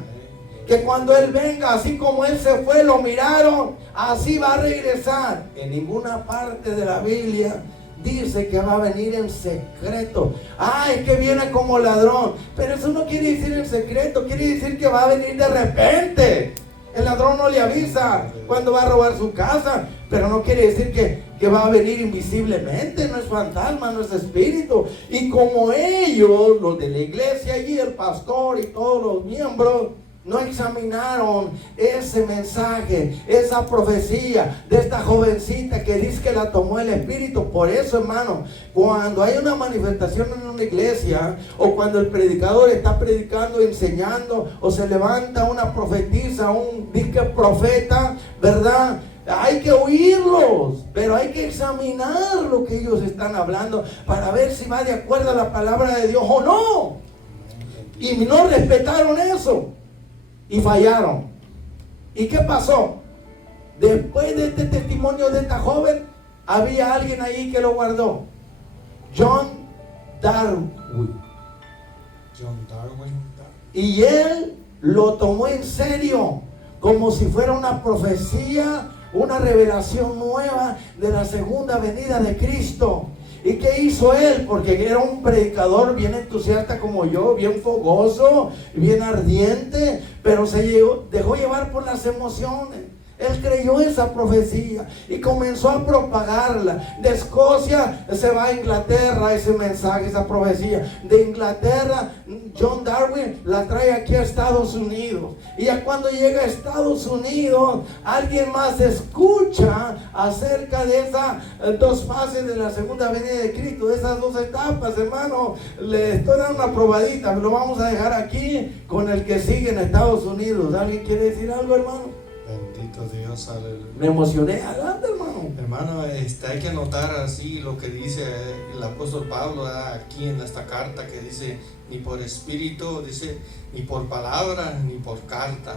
Que cuando Él venga, así como Él se fue, lo miraron, así va a regresar. En ninguna parte de la Biblia dice que va a venir en secreto. Ay, que viene como ladrón. Pero eso no quiere decir en secreto, quiere decir que va a venir de repente. El ladrón no le avisa cuando va a robar su casa, pero no quiere decir que va a venir invisiblemente. No es fantasma, no es espíritu. Y como ellos, los de la iglesia allí, el pastor y todos los miembros, no examinaron ese mensaje, esa profecía de esta jovencita que dice que la tomó el Espíritu. Por eso, hermano, cuando hay una manifestación en una iglesia, o cuando el predicador está predicando, enseñando, o se levanta una profetisa, un disque profeta, ¿verdad? Hay que oírlos, pero hay que examinar lo que ellos están hablando para ver si va de acuerdo a la palabra de Dios o no. Y no respetaron eso. Y fallaron. ¿Y qué pasó? Después de este testimonio de esta joven, había alguien ahí que lo guardó. John Darwin. John Darwin. Y él lo tomó en serio, como si fuera una profecía, una revelación nueva de la segunda venida de Cristo. ¿Y qué hizo él? Porque era un predicador bien entusiasta como yo, bien fogoso, bien ardiente, pero se dejó llevar por las emociones. Él creyó esa profecía y comenzó a propagarla. De Escocia se va a Inglaterra ese mensaje, esa profecía. De Inglaterra, John Darwin la trae aquí a Estados Unidos. Y ya cuando llega a Estados Unidos, alguien más escucha acerca de esas dos fases de la segunda venida de Cristo, de esas dos etapas, hermano. Le estoy dando una probadita, lo vamos a dejar aquí con el que sigue en Estados Unidos. ¿Alguien quiere decir algo, hermano? Bendito Dios, aleluya. Me emocioné, adelante, hermano. Hermano, hay que anotar así lo que dice el apóstol Pablo aquí en esta carta, que dice, ni por espíritu, dice, ni por palabra, ni por carta.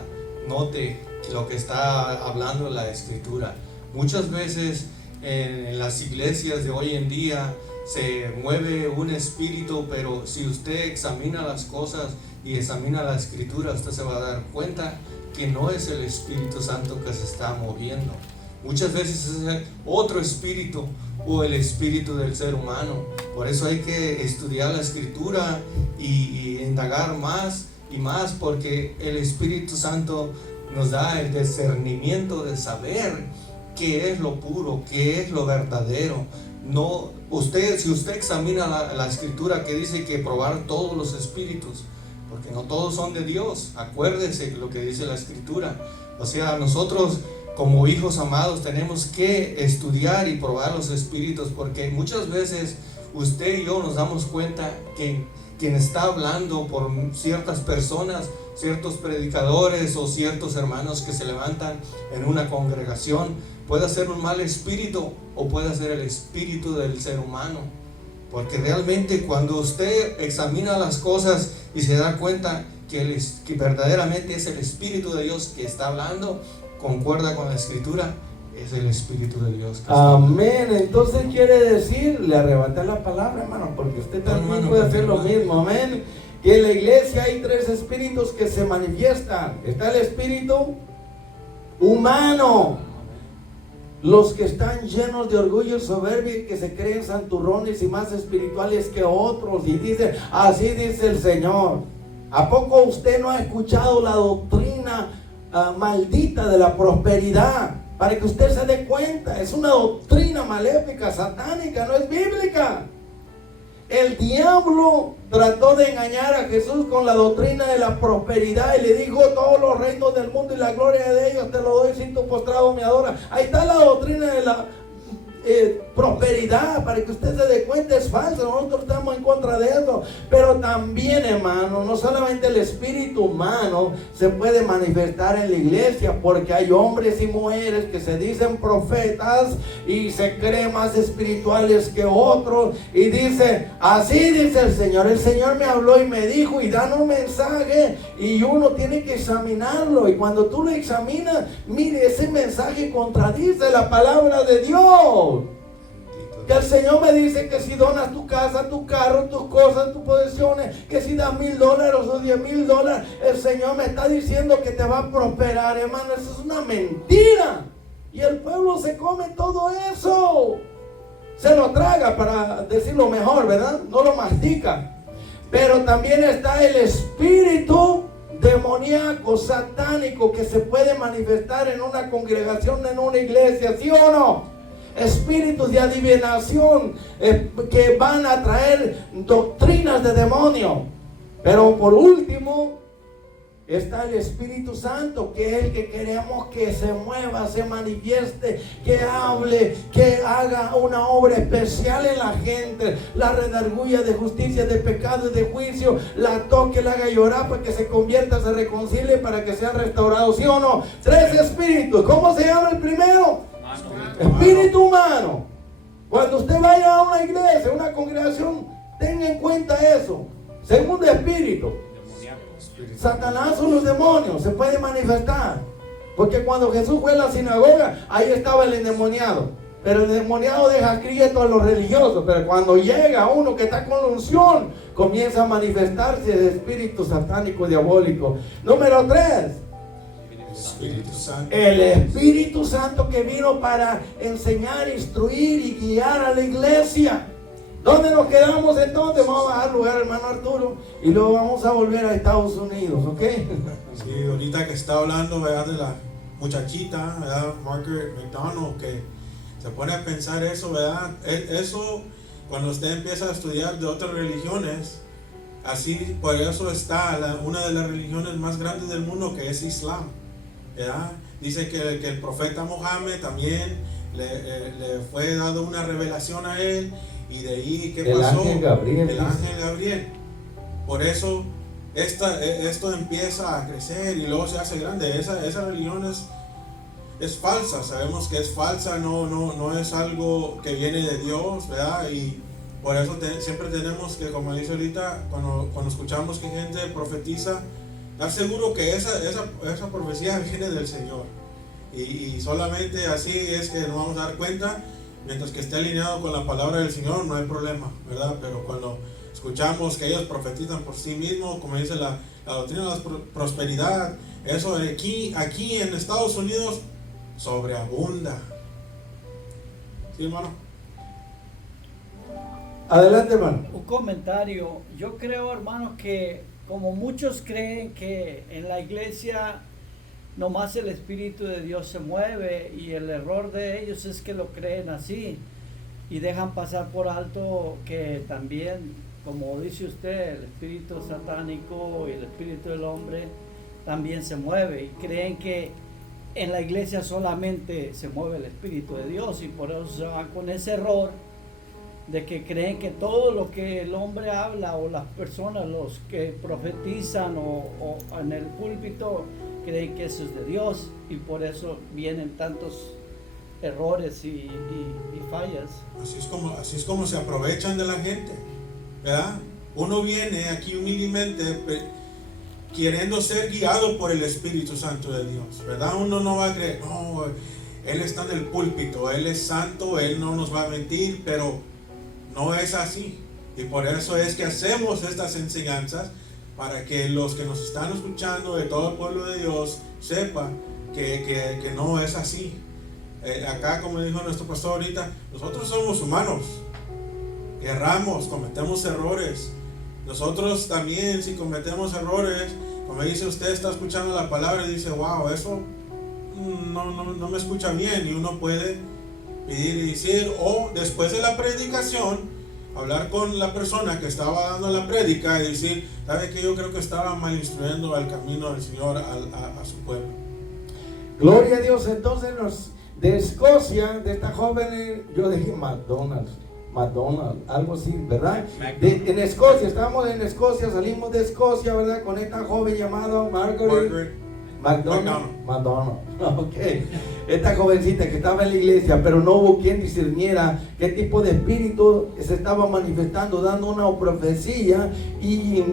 Note lo que está hablando la escritura. Muchas veces en las iglesias de hoy en día se mueve un espíritu, pero si usted examina las cosas y examina la escritura, usted se va a dar cuenta que no es el Espíritu Santo que se está moviendo. Muchas veces es otro espíritu o el espíritu del ser humano. Por eso hay que estudiar la escritura y indagar más y más, porque el Espíritu Santo nos da el discernimiento de saber qué es lo puro, qué es lo verdadero. No, si usted examina la escritura que dice que probar todos los espíritus, porque no todos son de Dios. Acuérdese lo que dice la escritura. O sea, nosotros como hijos amados tenemos que estudiar y probar los espíritus, porque muchas veces usted y yo nos damos cuenta que quien está hablando por ciertas personas, ciertos predicadores o ciertos hermanos que se levantan en una congregación, puede ser un mal espíritu o puede ser el espíritu del ser humano. Porque realmente cuando usted examina las cosas y se da cuenta que verdaderamente es el Espíritu de Dios que está hablando, concuerda con la Escritura, es el Espíritu de Dios que está hablando. Amén. Entonces quiere decir, le arrebaté la palabra, hermano, porque usted también hermano, puede hacer lo mismo. Amén. Que en la iglesia hay tres espíritus que se manifiestan. Está el espíritu humano, los que están llenos de orgullo y soberbia y que se creen santurrones y más espirituales que otros, y dicen, así dice el Señor. ¿A poco usted no ha escuchado la doctrina maldita de la prosperidad? Para que usted se dé cuenta, es una doctrina maléfica, satánica, no es bíblica. El diablo trató de engañar a Jesús con la doctrina de la prosperidad y le dijo, todos los reinos del mundo y la gloria de ellos te lo doy si tú postrado me adoras. Ahí está la doctrina de la prosperidad, para que usted se dé cuenta, es falso. Nosotros estamos en contra de eso. Pero también, hermano, no solamente el espíritu humano se puede manifestar en la iglesia, porque hay hombres y mujeres que se dicen profetas y se creen más espirituales que otros y dice, así dice el Señor me habló y me dijo, y dan un mensaje y uno tiene que examinarlo, y cuando tú lo examinas, mire, ese mensaje contradice la palabra de Dios. Que el Señor me dice que si donas tu casa, tu carro, tus cosas, tus posesiones, que si das $1,000 o $10,000, el Señor me está diciendo que te va a prosperar, hermano. Eso es una mentira. Y el pueblo se come todo eso. Se lo traga, para decirlo mejor, ¿verdad? No lo mastica. Pero también está el espíritu demoníaco, satánico, que se puede manifestar en una congregación, en una iglesia, ¿sí o no? Espíritus de adivinación que van a traer doctrinas de demonio. Pero por último está el Espíritu Santo, que es el que queremos que se mueva, se manifieste, que hable, que haga una obra especial en la gente, la redarguya de justicia, de pecado y de juicio, la toque, la haga llorar para que se convierta, se reconcilie, para que sea restaurado, ¿sí o no? Tres espíritus. ¿Cómo se llama el primero? Espíritu humano. Cuando usted vaya a una iglesia, una congregación, tenga en cuenta eso. Segundo espíritu, Satanás o los demonios se puede manifestar, porque cuando Jesús fue a la sinagoga, ahí estaba el endemoniado, pero el endemoniado deja quieto a los religiosos, pero cuando llega uno que está con la unción, comienza a manifestarse el espíritu satánico diabólico. Número 3, Espíritu Santo. El Espíritu Santo que vino para enseñar, instruir y guiar a la iglesia. ¿Dónde nos quedamos entonces? Vamos a dar lugar al hermano Arturo y luego vamos a volver a Estados Unidos, ¿ok? Sí, ahorita que está hablando, ¿verdad?, de la muchachita, ¿verdad?, Margaret McDonald, que se pone a pensar eso, ¿verdad? Eso, cuando usted empieza a estudiar de otras religiones, así, por eso está una de las religiones más grandes del mundo, que es Islam, ¿verdad? Dice que el profeta Mohammed también le fue dado una revelación a él, y de ahí, ¿qué pasó? Ángel Gabriel. El ángel Gabriel. Por eso esto empieza a crecer y luego se hace grande. Esa religión es falsa, sabemos que es falsa, no es algo que viene de Dios, ¿verdad? Y por eso siempre tenemos que, como dice ahorita, cuando escuchamos que gente profetiza, estar seguro que esa profecía viene del Señor. Y solamente así es que nos vamos a dar cuenta. Mientras que esté alineado con la palabra del Señor, no hay problema, ¿verdad? Pero cuando escuchamos que ellos profetizan por sí mismos, como dice la doctrina de la prosperidad, eso aquí en Estados Unidos sobreabunda. ¿Sí, hermano? Adelante, hermano. Un comentario. Yo creo, hermanos, que como muchos creen que en la iglesia nomás el Espíritu de Dios se mueve, y el error de ellos es que lo creen así y dejan pasar por alto que también, como dice usted, el espíritu satánico y el espíritu del hombre también se mueve, y creen que en la iglesia solamente se mueve el Espíritu de Dios, y por eso se van con ese error de que creen que todo lo que el hombre habla, o las personas, los que profetizan o en el púlpito, creen que eso es de Dios, y por eso vienen tantos errores y fallas. Así es como se aprovechan de la gente, ¿verdad? Uno viene aquí humildemente queriendo ser guiado por el Espíritu Santo de Dios, ¿verdad? Uno no va a creer, no, Él está en el púlpito, Él es santo, Él no nos va a mentir, pero no es así. Y por eso es que hacemos estas enseñanzas, para que los que nos están escuchando de todo el pueblo de Dios sepan que no es así. Acá, como dijo nuestro pastor ahorita, nosotros somos humanos, erramos, cometemos errores. Nosotros también, si cometemos errores, como dice usted, está escuchando la palabra y dice, wow, eso no me escucha bien, y uno puede pedir y decir, o después de la predicación, hablar con la persona que estaba dando la prédica y decir, ¿sabe que yo creo que estaba mal instruyendo al camino del Señor a su pueblo? Gloria a Dios. Entonces, de Escocia, de esta joven, yo dije McDonald, algo así, ¿verdad? En Escocia, estábamos en Escocia, salimos de Escocia, ¿verdad? Con esta joven llamada Margaret McDonald. Ok. Esta jovencita que estaba en la iglesia, pero no hubo quien discerniera qué tipo de espíritu se estaba manifestando, dando una profecía y,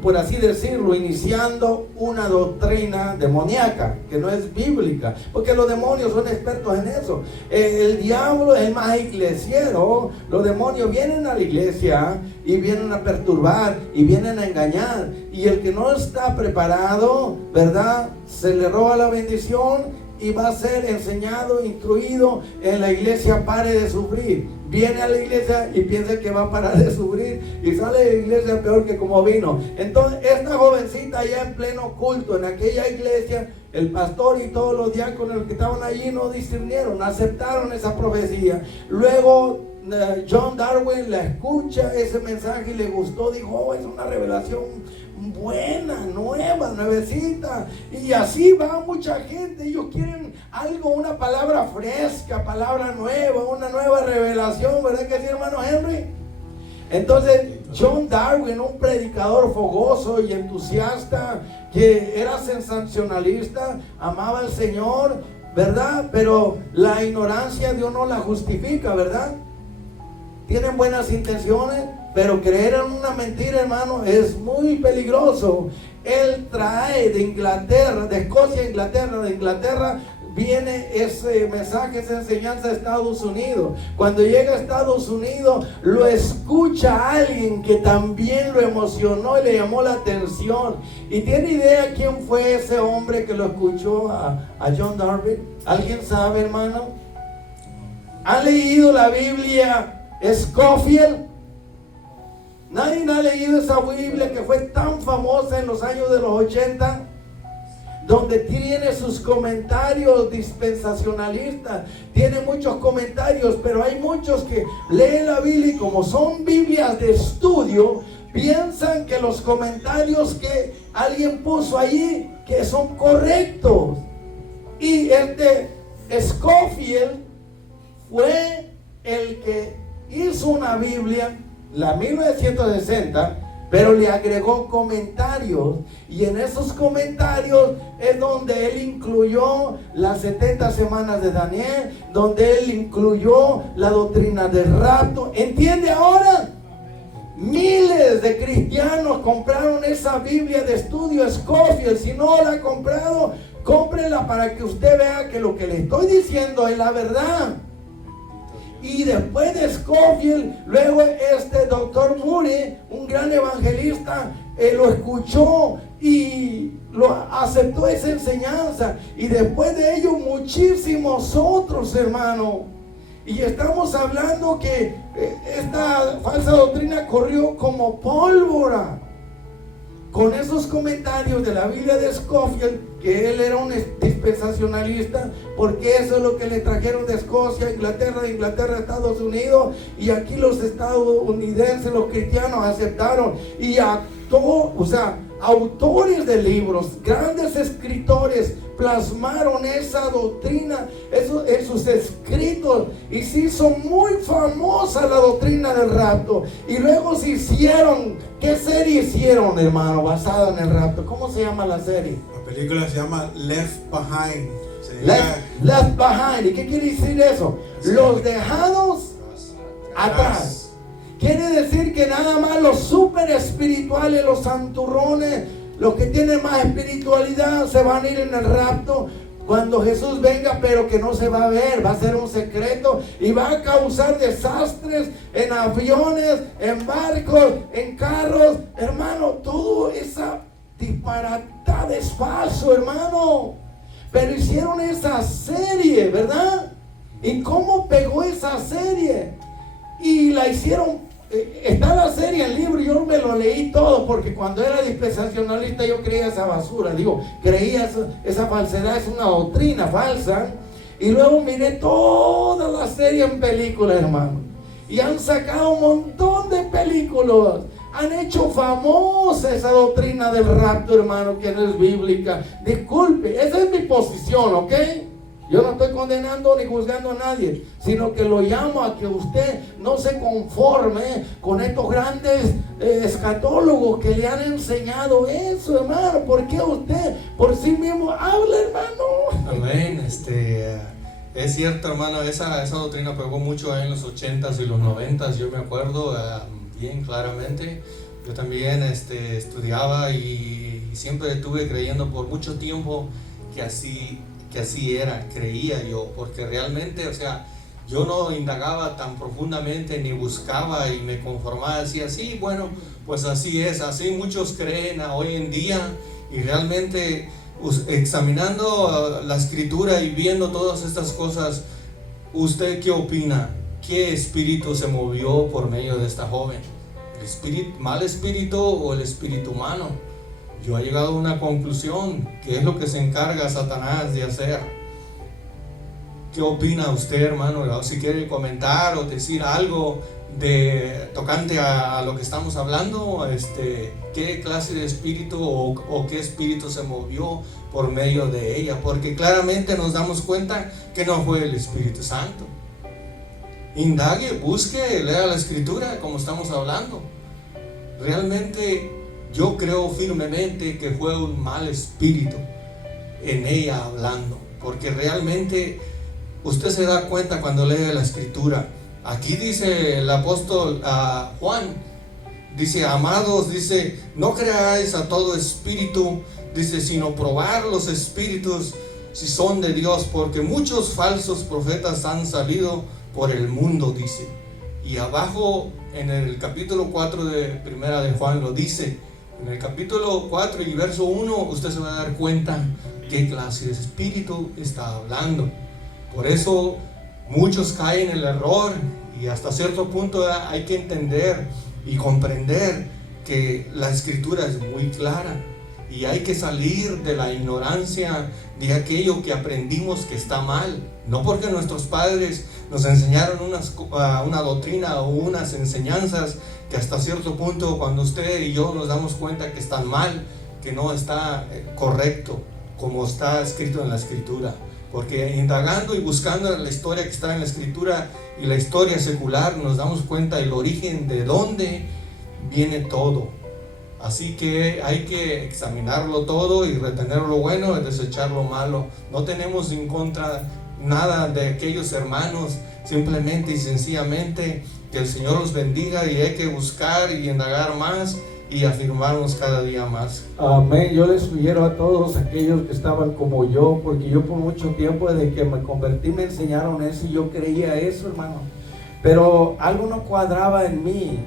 por así decirlo, iniciando una doctrina demoníaca que no es bíblica, porque los demonios son expertos en eso. El diablo es más iglesiero. Los demonios vienen a la iglesia y vienen a perturbar y vienen a engañar, y el que no está preparado, ¿verdad?, se le roba la bendición y va a ser enseñado, instruido en la iglesia. Pare de sufrir. Viene a la iglesia y piensa que va a parar de sufrir, y sale de la iglesia peor que como vino. Entonces, esta jovencita, ya en pleno culto en aquella iglesia, el pastor y todos los diáconos que estaban allí no discernieron, aceptaron esa profecía. Luego John Darwin la escucha ese mensaje y le gustó, dijo, oh, es una revelación buena, nueva, nuevecita. Y así va mucha gente. Ellos quieren algo, una palabra fresca, palabra nueva, una nueva revelación, ¿verdad que sí, hermano Henry? Entonces, John Darwin, un predicador fogoso y entusiasta, que era sensacionalista, amaba al Señor, ¿verdad? Pero la ignorancia Dios no la justifica, ¿verdad? Tienen buenas intenciones, pero creer en una mentira, hermano, es muy peligroso. Él trae de Inglaterra, de Escocia a Inglaterra, de Inglaterra viene ese mensaje, esa enseñanza a Estados Unidos. Cuando llega a Estados Unidos, lo escucha alguien que también lo emocionó y le llamó la atención. ¿Y tiene idea quién fue ese hombre que lo escuchó a John Darby? ¿Alguien sabe, hermano? ¿Han leído la Biblia Scofield? Nadie ha leído esa Biblia que fue tan famosa en los años de los 80, donde tiene sus comentarios dispensacionalistas, tiene muchos comentarios, pero hay muchos que leen la Biblia y como son Biblias de estudio, piensan que los comentarios que alguien puso allí que son correctos. Y Scofield fue el que hizo una Biblia, la 1960, pero le agregó comentarios, y en esos comentarios es donde él incluyó las 70 semanas de Daniel, donde él incluyó la doctrina del rapto. ¿Entiende ahora? Miles de cristianos compraron esa Biblia de estudio Scofield. Si no la ha comprado, cómprela para que usted vea que lo que le estoy diciendo es la verdad. Y después de Scofield, luego Dr. Moody, un gran evangelista, lo escuchó y lo aceptó esa enseñanza. Y después de ello, muchísimos otros, hermanos. Y estamos hablando que esta falsa doctrina corrió como pólvora. Con esos comentarios de la Biblia de Scofield, que él era un dispensacionalista, porque eso es lo que le trajeron de Escocia, Inglaterra, de Inglaterra a Estados Unidos, y aquí los estadounidenses, los cristianos aceptaron, y autores de libros, grandes escritores, plasmaron esa doctrina en sus escritos, y se hizo muy famosa la doctrina del rapto. Y luego se hicieron, ¿qué serie hicieron, hermano, basada en el rapto? ¿Cómo se llama la serie? La película se llama Left Behind. Left Behind. ¿Y qué quiere decir eso? Los dejados atrás. Quiere decir que nada más los super espirituales, los santurrones, los que tienen más espiritualidad, se van a ir en el rapto cuando Jesús venga, pero que no se va a ver, va a ser un secreto y va a causar desastres en aviones, en barcos, en carros. Hermano, todo esa disparatada es falso, hermano. Pero hicieron esa serie, ¿verdad? ¿Y cómo pegó esa serie? Y la hicieron. Está la serie, el libro, yo me lo leí todo, porque cuando era dispensacionalista yo creía esa basura, creía esa falsedad, es una doctrina falsa. Y luego miré toda la serie en películas, hermano, y han sacado un montón de películas, han hecho famosa esa doctrina del rapto, hermano, que no es bíblica. Disculpe, esa es mi posición, ¿ok? Yo no estoy condenando ni juzgando a nadie, sino que lo llamo a que usted no se conforme con estos grandes escatólogos que le han enseñado eso, hermano. ¿Por qué usted por sí mismo habla, hermano? Amén. Es cierto, hermano, esa doctrina pegó mucho en los 80s y los 90s, yo me acuerdo bien claramente. Yo también estudiaba y siempre estuve creyendo por mucho tiempo que así era, creía yo, porque realmente, yo no indagaba tan profundamente ni buscaba y me conformaba, decía, sí, bueno, pues así es, así muchos creen hoy en día. Y realmente examinando la escritura y viendo todas estas cosas, ¿usted qué opina? ¿Qué espíritu se movió por medio de esta joven? ¿El mal espíritu o el espíritu humano? Yo he llegado a una conclusión, que es lo que se encarga Satanás de hacer. ¿Qué opina usted, hermano? Si quiere comentar o decir algo tocante a lo que estamos hablando, ¿qué clase de espíritu o qué espíritu se movió por medio de ella? Porque claramente nos damos cuenta que no fue el Espíritu Santo. Indague, busque, lea la escritura como estamos hablando. Realmente yo creo firmemente que fue un mal espíritu en ella hablando, porque realmente usted se da cuenta cuando lee la escritura. Aquí dice el apóstol Juan, dice, amados, dice, no creáis a todo espíritu, dice, sino probar los espíritus, si son de Dios, porque muchos falsos profetas han salido por el mundo, dice. Y abajo en el capítulo 4 de Primera de Juan lo dice. En el capítulo 4 y verso 1 usted se va a dar cuenta qué clase de espíritu está hablando. Por eso muchos caen en el error, y hasta cierto punto hay que entender y comprender que la escritura es muy clara, y hay que salir de la ignorancia de aquello que aprendimos que está mal. No porque nuestros padres nos enseñaron una doctrina o unas enseñanzas que hasta cierto punto, cuando usted y yo nos damos cuenta que están mal, que no está correcto como está escrito en la escritura. Porque indagando y buscando la historia que está en la escritura y la historia secular, nos damos cuenta del origen, de dónde viene todo. Así que hay que examinarlo todo y retener lo bueno y desechar lo malo. No tenemos en contra nada de aquellos hermanos, simplemente y sencillamente que el Señor los bendiga, y hay que buscar y indagar más y afirmarnos cada día más. Amén. Yo les sugiero a todos aquellos que estaban como yo, porque yo por mucho tiempo desde que me convertí me enseñaron eso y yo creía eso, hermano, pero algo no cuadraba en mí.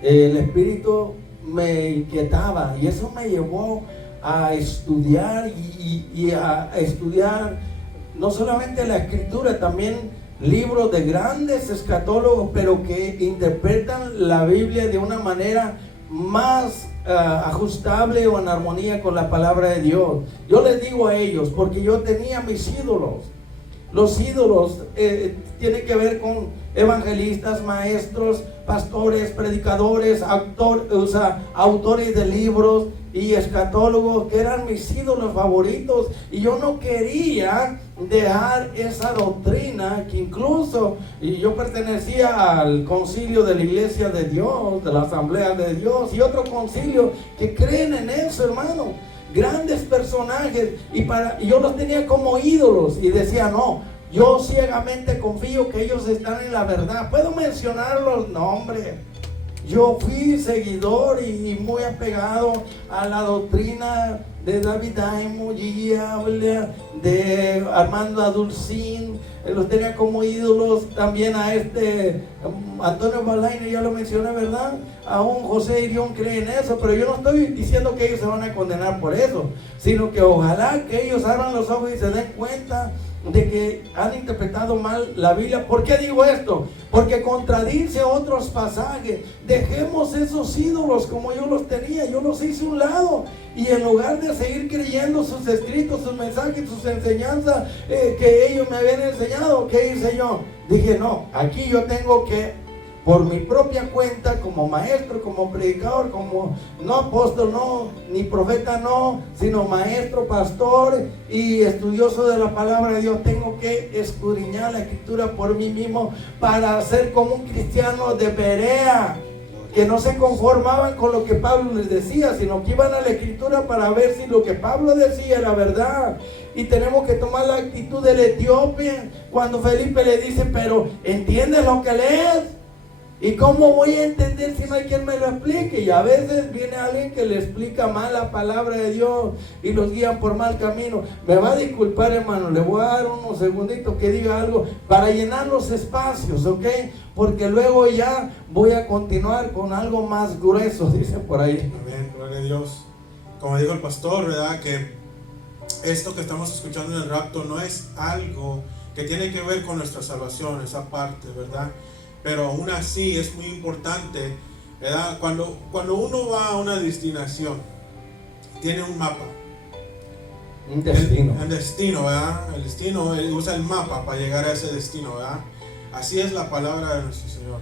El espíritu me inquietaba, y eso me llevó a estudiar y a estudiar no solamente la escritura, también libros de grandes escatólogos, pero que interpretan la Biblia de una manera más ajustable o en armonía con la palabra de Dios. Yo les digo a ellos, porque yo tenía mis ídolos. Los ídolos tienen que ver con evangelistas, maestros, pastores, predicadores, autores de libros y escatólogos, que eran mis ídolos favoritos, y yo no quería dejar esa doctrina, que incluso y yo pertenecía al concilio de la Iglesia de Dios, de la Asamblea de Dios, y otro concilio que creen en eso, hermano, grandes personajes, y yo los tenía como ídolos, y decía, no, yo ciegamente confío que ellos están en la verdad. ¿Puedo mencionar los nombres? Yo fui seguidor y muy apegado a la doctrina de David Diamond, de Armando Adulcín. Los tenía como ídolos. También a Antonio Balaine, ya lo mencioné, ¿verdad? Aún José Irión cree en eso, pero yo no estoy diciendo que ellos se van a condenar por eso, sino que ojalá que ellos abran los ojos y se den cuenta de que han interpretado mal la Biblia. ¿Por qué digo esto? Porque contradice otros pasajes. Dejemos esos ídolos como yo los tenía, yo los hice a un lado, y en lugar de seguir creyendo sus escritos, sus mensajes, sus enseñanzas que ellos me habían enseñado, ¿qué hice yo? Dije, no, aquí yo tengo que, por mi propia cuenta, como maestro, como predicador, como no apóstol, no, ni profeta, no, sino maestro, pastor y estudioso de la palabra de Dios, tengo que escudriñar la escritura por mí mismo para ser como un cristiano de Berea, que no se conformaban con lo que Pablo les decía, sino que iban a la escritura para ver si lo que Pablo decía era verdad. Y tenemos que tomar la actitud del etíope cuando Felipe le dice, pero ¿entiendes lo que lees? ¿Y cómo voy a entender si no hay quien me lo explique? Y a veces viene alguien que le explica mal la palabra de Dios y los guían por mal camino. Me va a disculpar, hermano, le voy a dar unos segunditos que diga algo para llenar los espacios, ¿ok? Porque luego ya voy a continuar con algo más grueso, dicen por ahí. Amén, gloria a Dios. Como dijo el pastor, ¿verdad? Que esto que estamos escuchando en el rapto no es algo que tiene que ver con nuestra salvación, esa parte, ¿verdad? Pero aún así es muy importante, ¿verdad? Cuando uno va a una destinación, tiene un mapa. Un destino. El destino, ¿verdad? El destino, él usa el mapa para llegar a ese destino, ¿verdad? Así es la palabra de nuestro Señor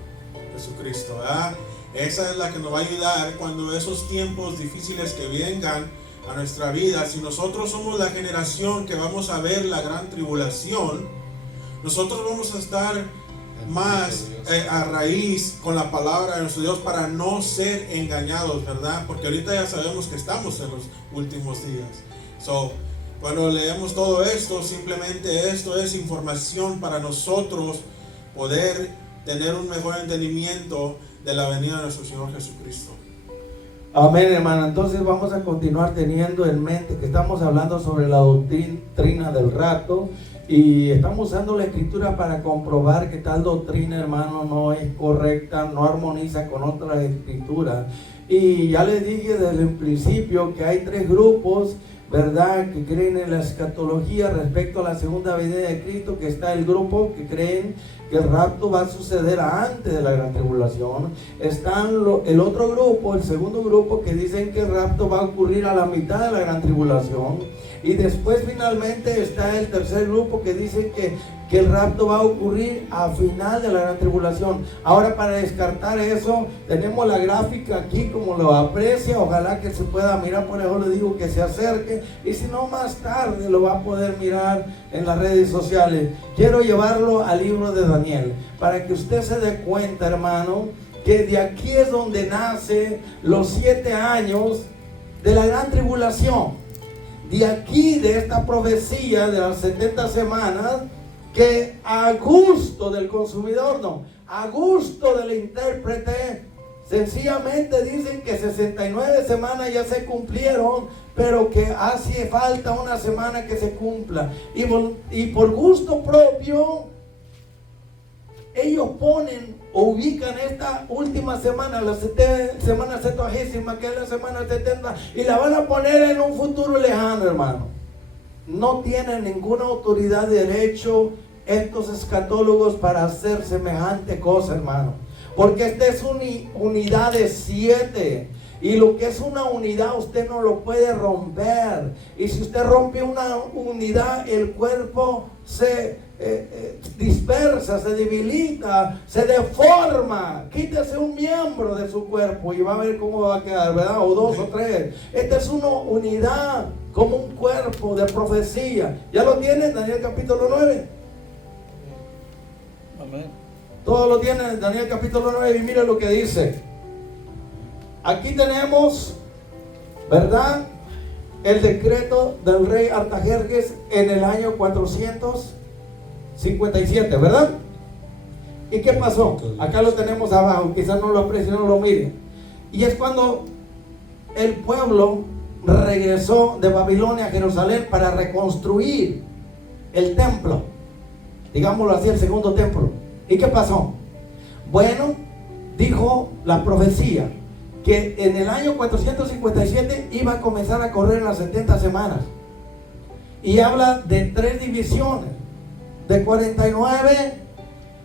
Jesucristo, ¿verdad? Esa es la que nos va a ayudar cuando esos tiempos difíciles que vengan a nuestra vida. Si nosotros somos la generación que vamos a ver la gran tribulación, nosotros vamos a estar más a raíz con la palabra de nuestro Dios para no ser engañados, ¿verdad? Porque ahorita ya sabemos que estamos en los últimos días. Cuando leemos todo esto, simplemente esto es información para nosotros poder tener un mejor entendimiento de la venida de nuestro Señor Jesucristo. Amén, hermano. Entonces vamos a continuar teniendo en mente que estamos hablando sobre la doctrina del rapto y estamos usando la escritura para comprobar que tal doctrina, hermano, no es correcta, no armoniza con otras escrituras. Y ya les dije desde el principio que hay tres grupos, ¿verdad?, que creen en la escatología respecto a la segunda venida de Cristo, que está el grupo que creen que el rapto va a suceder antes de la gran tribulación. Están el otro grupo, el segundo grupo, que dicen que el rapto va a ocurrir a la mitad de la gran tribulación. Y después finalmente está el tercer grupo que dicen que el rapto va a ocurrir a final de la gran tribulación. Ahora, para descartar eso, tenemos la gráfica aquí como lo aprecia. Ojalá que se pueda mirar, por eso le digo que se acerque. Y si no, más tarde lo va a poder mirar en las redes sociales. Quiero llevarlo al libro de Daniel, para que usted se dé cuenta, hermano, que de aquí es donde nace los 7 años de la gran tribulación. De aquí, de esta profecía de las 70 semanas, que a gusto del consumidor, no, a gusto del intérprete, sencillamente dicen que 69 semanas ya se cumplieron, pero que hace falta una semana que se cumpla. Y por gusto propio, ellos ponen o ubican esta última semana, la semana 70, que es la semana 70, y la van a poner en un futuro lejano, hermano. No tienen ninguna autoridad de derecho estos escatólogos para hacer semejante cosa, hermano. Porque esta es una unidad de 7. Y lo que es una unidad usted no lo puede romper. Y si usted rompe una unidad, el cuerpo se dispersa, se debilita, se deforma. Quítese un miembro de su cuerpo y va a ver cómo va a quedar, ¿verdad? O 2 o 3. Esta es una unidad como un cuerpo de profecía. ¿Ya lo tienen? Daniel capítulo 9. Amén. Todo lo tienen, Daniel capítulo 9, y mire lo que dice. Aquí tenemos, ¿verdad?, el decreto del rey Artajerjes en el año 457, ¿verdad? ¿Y qué pasó? Acá lo tenemos abajo, quizás no lo aprecien, no lo miren. Y es cuando el pueblo regresó de Babilonia a Jerusalén para reconstruir el templo, digámoslo así, el segundo templo. ¿Y qué pasó? Bueno, dijo la profecía que en el año 457 iba a comenzar a correr las 70 semanas. Y habla de 3 divisiones, de 49.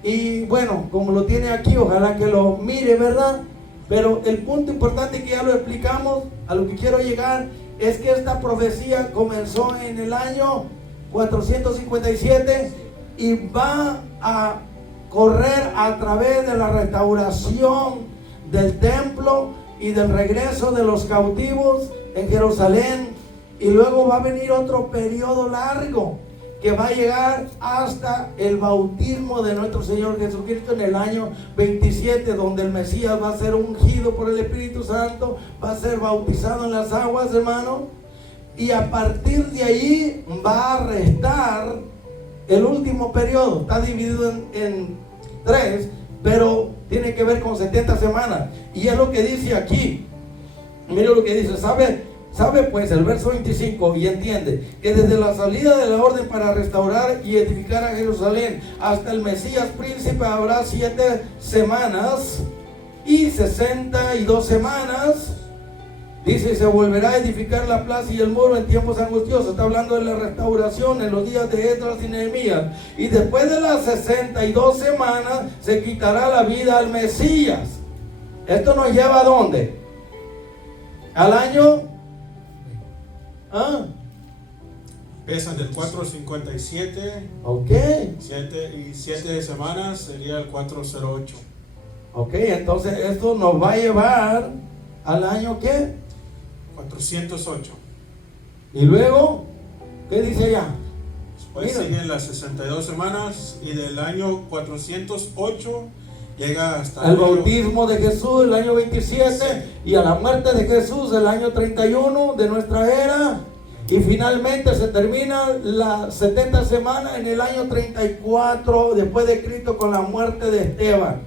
Y bueno, como lo tiene aquí, ojalá que lo mire, ¿verdad? Pero el punto importante, que ya lo explicamos, a lo que quiero llegar, es que esta profecía comenzó en el año 457 y va a correr a través de la restauración del templo y del regreso de los cautivos en Jerusalén. Y luego va a venir otro periodo largo que va a llegar hasta el bautismo de nuestro Señor Jesucristo en el año 27, donde el Mesías va a ser ungido por el Espíritu Santo, va a ser bautizado en las aguas, hermano. Y a partir de ahí va a restar el último periodo. Está dividido en 3, pero tiene que ver con 70 semanas. Y es lo que dice aquí. Mire lo que dice. Sabe pues el verso 25, y entiende que desde la salida de la orden para restaurar y edificar a Jerusalén hasta el Mesías príncipe habrá 7 semanas y 62 semanas. Dice, se volverá a edificar la plaza y el muro en tiempos angustiosos. Está hablando de la restauración en los días de Esdras y Nehemías. Y después de las 62 semanas se quitará la vida al Mesías. Esto nos lleva ¿a dónde? Al año... Empiezan del 457. Ok. 7 semanas sería el 408. Ok, entonces esto nos va a llevar al año ¿qué? 408. Y luego, ¿qué dice allá? Después siguen las 62 semanas y del año 408 llega hasta el bautismo de Jesús, el año 27, sí. Y a la muerte de Jesús, el año 31 de nuestra era. Y finalmente se termina las 70 semanas en el año 34 después de Cristo, con la muerte de Esteban.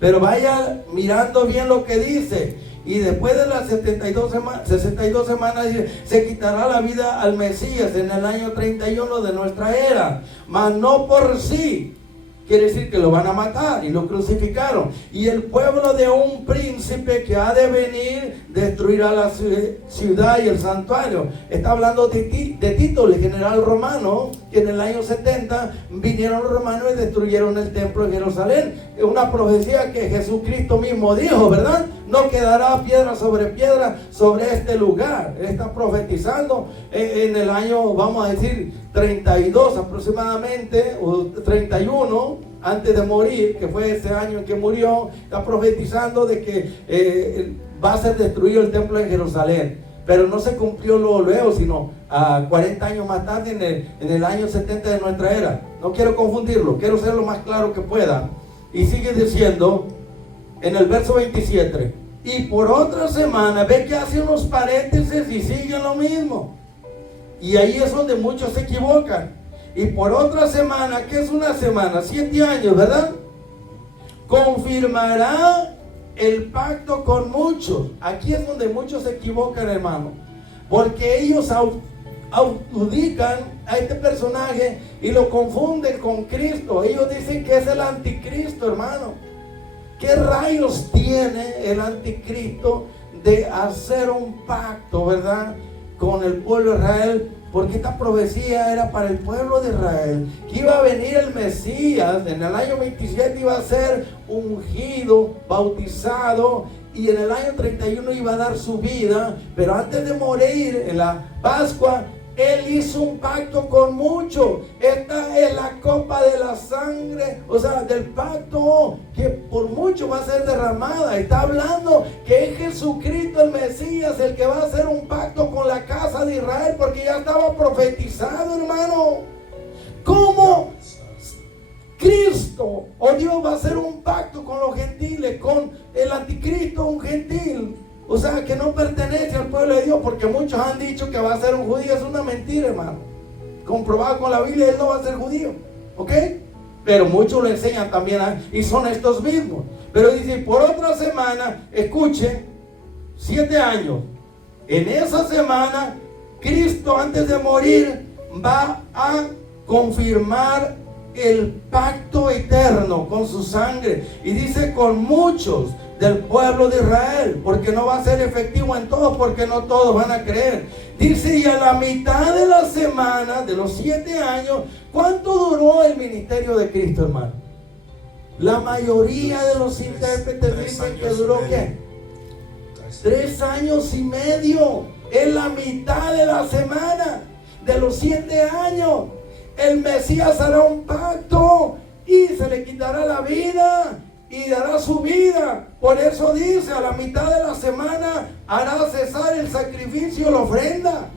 Pero vaya mirando bien lo que dice, Y después de las 62 semanas se quitará la vida al Mesías en el año 31 de nuestra era, mas no por sí. Quiere decir que lo van a matar y lo crucificaron. Y el pueblo de un príncipe que ha de venir destruirá la ciudad y el santuario. Está hablando de Tito, el general romano, que en el año 70 vinieron los romanos y destruyeron el templo de Jerusalén. Es una profecía que Jesucristo mismo dijo, ¿verdad? No quedará piedra sobre este lugar. Él está profetizando en el año, vamos a decir, 32 aproximadamente, o 31, antes de morir, que fue ese año en que murió. Está profetizando de que va a ser destruido el templo de Jerusalén. Pero no se cumplió luego, sino a 40 años más tarde, en el año 70 de nuestra era. No quiero confundirlo, quiero ser lo más claro que pueda. Y sigue diciendo en el verso 27, y por otra semana, ve que hace unos paréntesis y sigue lo mismo. Y ahí es donde muchos se equivocan. Y por otra semana, ¿qué es una semana? 7 años, ¿verdad? Confirmará el pacto con muchos. Aquí es donde muchos se equivocan, hermano, porque ellos adjudican a este personaje y lo confunden con Cristo. Ellos dicen que es el anticristo, hermano. ¿Qué rayos tiene el anticristo de hacer un pacto, verdad, con el pueblo de Israel? Porque esta profecía era para el pueblo de Israel, que iba a venir el Mesías, en el año 27 iba a ser ungido, bautizado, y en el año 31 iba a dar su vida. Pero antes de morir, en la Pascua, Él hizo un pacto con muchos. Esta es la copa de la sangre, o sea, del pacto que por mucho va a ser derramada. Está hablando que es Jesucristo el Mesías el que va a hacer un pacto con la casa de Israel, porque ya estaba profetizado, hermano. ¿Cómo Cristo o Dios va a hacer un pacto con los gentiles, con el anticristo, un gentil? O sea, que no pertenece al pueblo de Dios, porque muchos han dicho que va a ser un judío. Es una mentira, hermano. Comprobado con la Biblia, él no va a ser judío. ¿Ok? Pero muchos lo enseñan también, y son estos mismos. Pero dice, por otra semana, escuchen, 7 años. En esa semana, Cristo antes de morir va a confirmar el pacto eterno con su sangre. Y dice con muchos del pueblo de Israel, porque no va a ser efectivo en todos, porque no todos van a creer. Dice, y a la mitad de la semana, de los 7 años, ¿cuánto duró el ministerio de Cristo, hermano? La mayoría de los intérpretes dicen que duró, ¿qué? 3 años y medio. En la mitad de la semana, de los 7 años, el Mesías hará un pacto y se le quitará la vida y dará su vida. Por eso dice, a la mitad de la semana hará cesar el sacrificio, la ofrenda.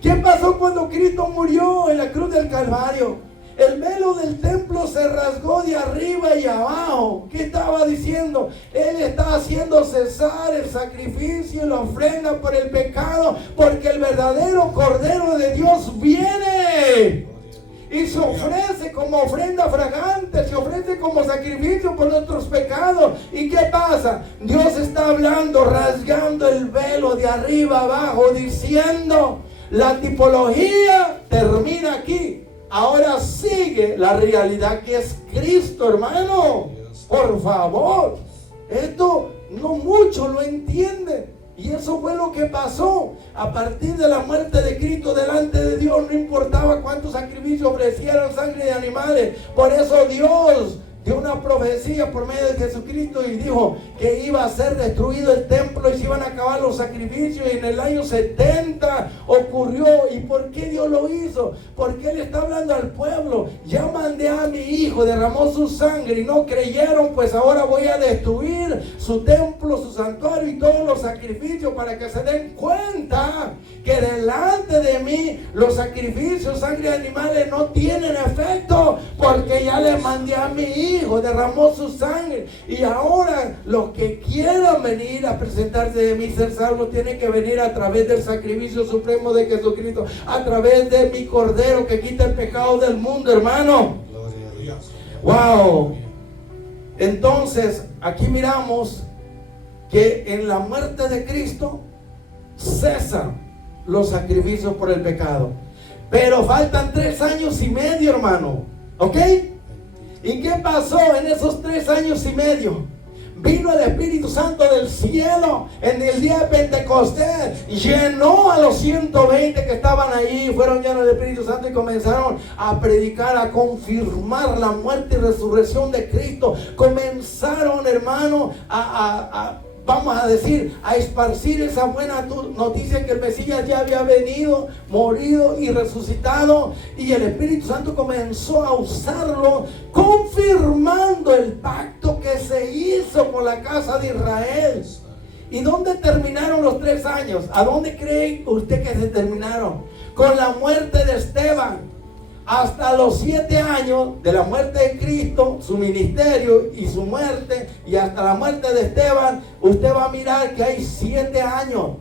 ¿Qué pasó cuando Cristo murió en la cruz del Calvario? El velo del templo se rasgó de arriba y abajo. ¿Qué estaba diciendo? Él está haciendo cesar el sacrificio y la ofrenda por el pecado, porque el verdadero Cordero de Dios viene y se ofrece como ofrenda fragante, se ofrece como sacrificio por nuestros pecados. ¿Y qué pasa? Dios está hablando, rasgando el velo de arriba abajo, diciendo, la tipología termina aquí. Ahora sigue la realidad que es Cristo, hermano. Por favor, esto no muchos lo entienden. Y eso fue lo que pasó. A partir de la muerte de Cristo delante de Dios, no importaba cuántos sacrificios ofrecieran, sangre de animales. Por eso Dios dio una profecía por medio de Jesucristo y dijo que iba a ser destruido el templo y se iban a acabar los sacrificios. Y en el año 70 ocurrió. ¿Y por qué Dios lo hizo? Porque Él está hablando al pueblo. Ya mandé a mi hijo, derramó su sangre y no creyeron, pues ahora voy a destruir su templo, su santuario y todos los sacrificios, para que se den cuenta que delante de mí los sacrificios, sangre de animales, no tienen efecto, porque ya le mandé a mi hijo, derramó su sangre. Y ahora los que quieran venir a presentarse de mí, ser salvos, tienen que venir a través del sacrificio supremo de Jesucristo, a través de mi Cordero que quita el pecado del mundo, hermano. Gloria a Dios. Wow. Entonces aquí miramos que en la muerte de Cristo cesan los sacrificios por el pecado. Pero faltan 3 años y medio, hermano. ¿Ok? ¿Y qué pasó en esos 3 años y medio? Vino el Espíritu Santo del cielo en el día de Pentecostés, llenó a los 120 que estaban ahí, fueron llenos del Espíritu Santo y comenzaron a predicar, a confirmar la muerte y resurrección de Cristo. Comenzaron, hermano, vamos a decir, a esparcir esa buena noticia que el Mesías ya había venido, morido y resucitado, y el Espíritu Santo comenzó a usarlo, confirmando el pacto que se hizo con la casa de Israel. ¿Y dónde terminaron los 3 años? ¿A dónde cree usted que se terminaron? Con la muerte de Esteban. Hasta los 7 años de la muerte de Cristo, su ministerio y su muerte, y hasta la muerte de Esteban, usted va a mirar que hay 7 años.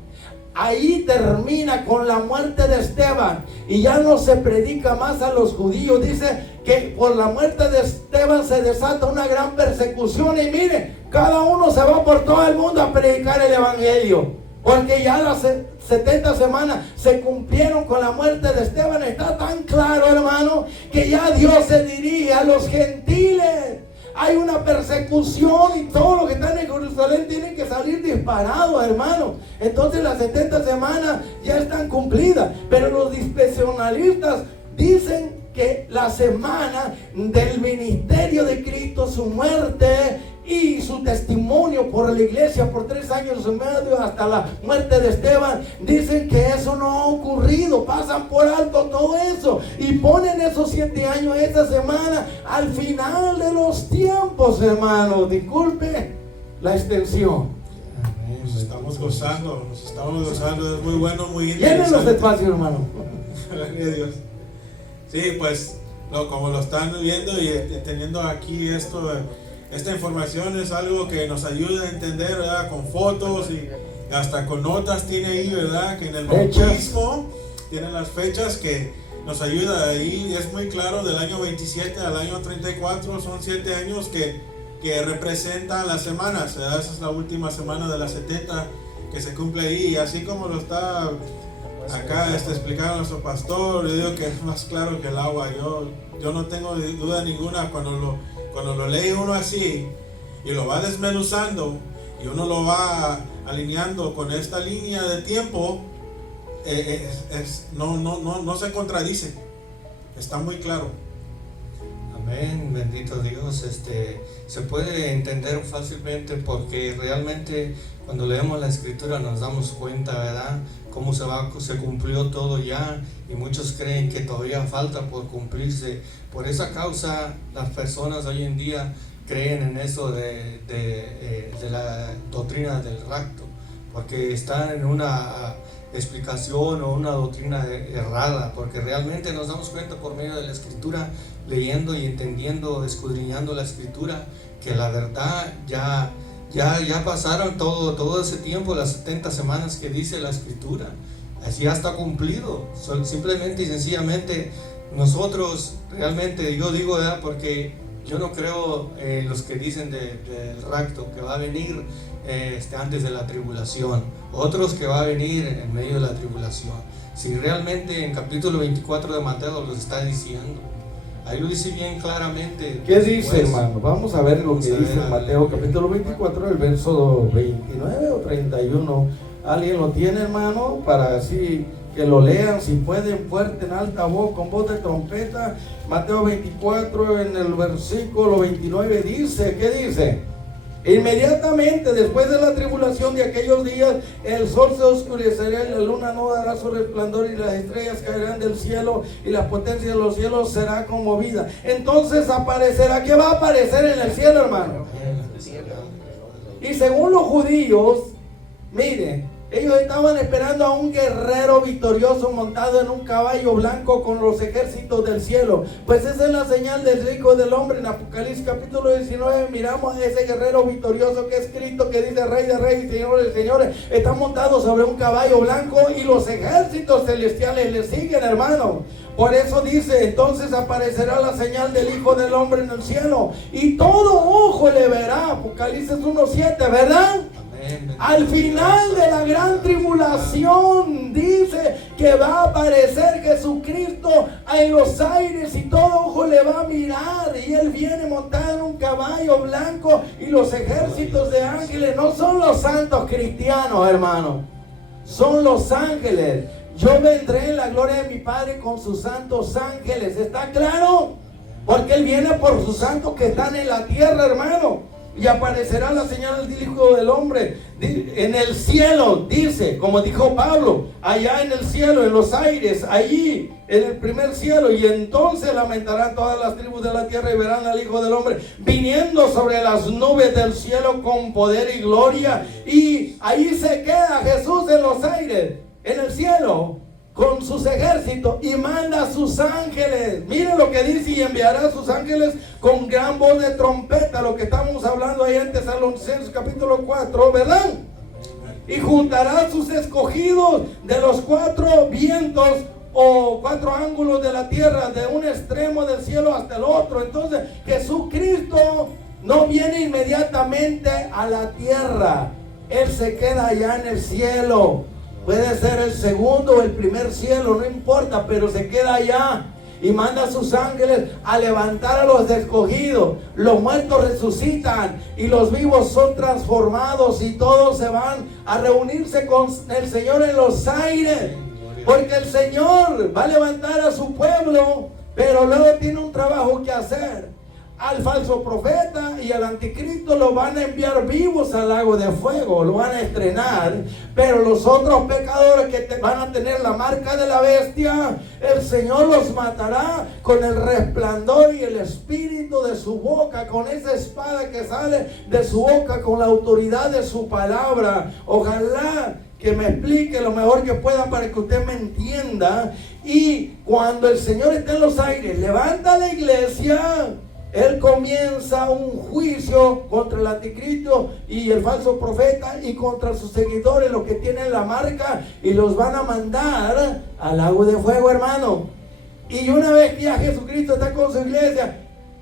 Ahí termina con la muerte de Esteban, y ya no se predica más a los judíos. Dice que por la muerte de Esteban se desata una gran persecución, y mire, cada uno se va por todo el mundo a predicar el evangelio. Porque ya las 70 semanas se cumplieron con la muerte de Esteban. Está tan claro, hermano, que ya Dios se dirige a los gentiles. Hay una persecución y todo lo que están en Jerusalén tienen que salir disparados, hermano. Entonces las 70 semanas ya están cumplidas. Pero los dispensacionalistas dicen que la semana del ministerio de Cristo, su muerte y su testimonio por la iglesia por 3 años y medio hasta la muerte de Esteban, dicen que eso no ha ocurrido, pasan por alto todo eso y ponen esos 7 años, esa semana, al final de los tiempos, hermano. Disculpe la extensión. Nos estamos gozando, es muy bueno, muy interesante. Llenen los espacios, hermano. Gloria a Dios. Sí, pues como lo están viendo y teniendo aquí esta información es algo que nos ayuda a entender, ¿verdad? Con fotos y hasta con notas tiene ahí, ¿verdad? Que en el bautismo tienen las fechas que nos ayuda ahí. Es muy claro, del año 27 al año 34 son 7 años que representan las semanas, ¿verdad? Esa es la última semana de las 70 que se cumple ahí, y así como lo está acá explicando nuestro pastor, yo digo que es más claro que el agua. Yo no tengo duda ninguna cuando lo lee uno así y lo va desmenuzando y uno lo va alineando con esta línea de tiempo, no se contradice, está muy claro. Amén, bendito Dios. Se puede entender fácilmente porque realmente cuando leemos la escritura nos damos cuenta, ¿verdad? Cómo se cumplió todo ya, y muchos creen que todavía falta por cumplirse. Por esa causa las personas hoy en día creen en eso de la doctrina del rapto, porque están en una explicación o una doctrina errada, porque realmente nos damos cuenta por medio de la escritura, leyendo y entendiendo, escudriñando la escritura, que la verdad ya pasaron todo ese tiempo, las 70 semanas que dice la escritura. Así ya está cumplido. Simplemente y sencillamente nosotros realmente, yo digo, ¿verdad? Porque yo no creo en los que dicen del rapto, que va a venir antes de la tribulación, otros que va a venir en medio de la tribulación. Si realmente en capítulo 24 de Mateo los está diciendo, ahí lo dice bien claramente. ¿Qué dice, hermano? Vamos a ver lo que dice Mateo capítulo 24, el verso 29 o 31. ¿Alguien lo tiene, hermano? Para así que lo lean, si pueden, fuerte, en alta voz, con voz de trompeta. Mateo 24, en el versículo 29 dice, ¿qué dice? Inmediatamente después de la tribulación de aquellos días, el sol se oscurecerá y la luna no dará su resplandor, y las estrellas caerán del cielo y la potencia de los cielos será conmovida. Entonces aparecerá. ¿Qué va a aparecer en el cielo, hermano? Y según los judíos, miren, ellos estaban esperando a un guerrero victorioso montado en un caballo blanco con los ejércitos del cielo. Pues esa es la señal del Hijo del Hombre. En Apocalipsis capítulo 19 miramos a ese guerrero victorioso que es Cristo, que dice Rey de Reyes y Señor de Señores. Está montado sobre un caballo blanco y los ejércitos celestiales le siguen, hermano. Por eso dice, entonces aparecerá la señal del Hijo del Hombre en el cielo y todo ojo le verá. Apocalipsis 1:7, ¿verdad? Al final de la gran tribulación dice que va a aparecer Jesucristo en los aires y todo ojo le va a mirar, y Él viene montado en un caballo blanco y los ejércitos de ángeles. No son los santos cristianos, hermano, son los ángeles. Yo vendré en la gloria de mi Padre con sus santos ángeles. ¿Está claro? Porque Él viene por sus santos que están en la tierra, hermano. Y aparecerá la señal del Hijo del Hombre en el cielo, dice, como dijo Pablo, allá en el cielo, en los aires, allí en el primer cielo. Y entonces lamentarán todas las tribus de la tierra y verán al Hijo del Hombre viniendo sobre las nubes del cielo con poder y gloria. Y ahí se queda Jesús en los aires, en el cielo, con sus ejércitos, y manda a sus ángeles. Miren lo que dice: y enviará a sus ángeles con gran voz de trompeta, lo que estamos hablando ahí en Tesalonicenses capítulo 4, ¿verdad? Y juntará a sus escogidos de los 4 vientos o 4 ángulos de la tierra, de un extremo del cielo hasta el otro. Entonces Jesucristo no viene inmediatamente a la tierra, Él se queda allá en el cielo. Puede ser el segundo o el primer cielo, no importa, pero se queda allá y manda a sus ángeles a levantar a los escogidos. Los muertos resucitan y los vivos son transformados, y todos se van a reunirse con el Señor en los aires, porque el Señor va a levantar a su pueblo, pero luego tiene un trabajo que hacer. Al falso profeta y al anticristo lo van a enviar vivos al lago de fuego, lo van a estrenar. Pero los otros pecadores que van a tener la marca de la bestia, el Señor los matará con el resplandor y el espíritu de su boca, con esa espada que sale de su boca, con la autoridad de su palabra. Ojalá que me explique lo mejor que pueda para que usted me entienda. Y cuando el Señor esté en los aires, levanta la iglesia, Él comienza un juicio contra el anticristo y el falso profeta y contra sus seguidores, los que tienen la marca, y los van a mandar al lago de fuego, hermano. Y una vez que ya Jesucristo está con su iglesia,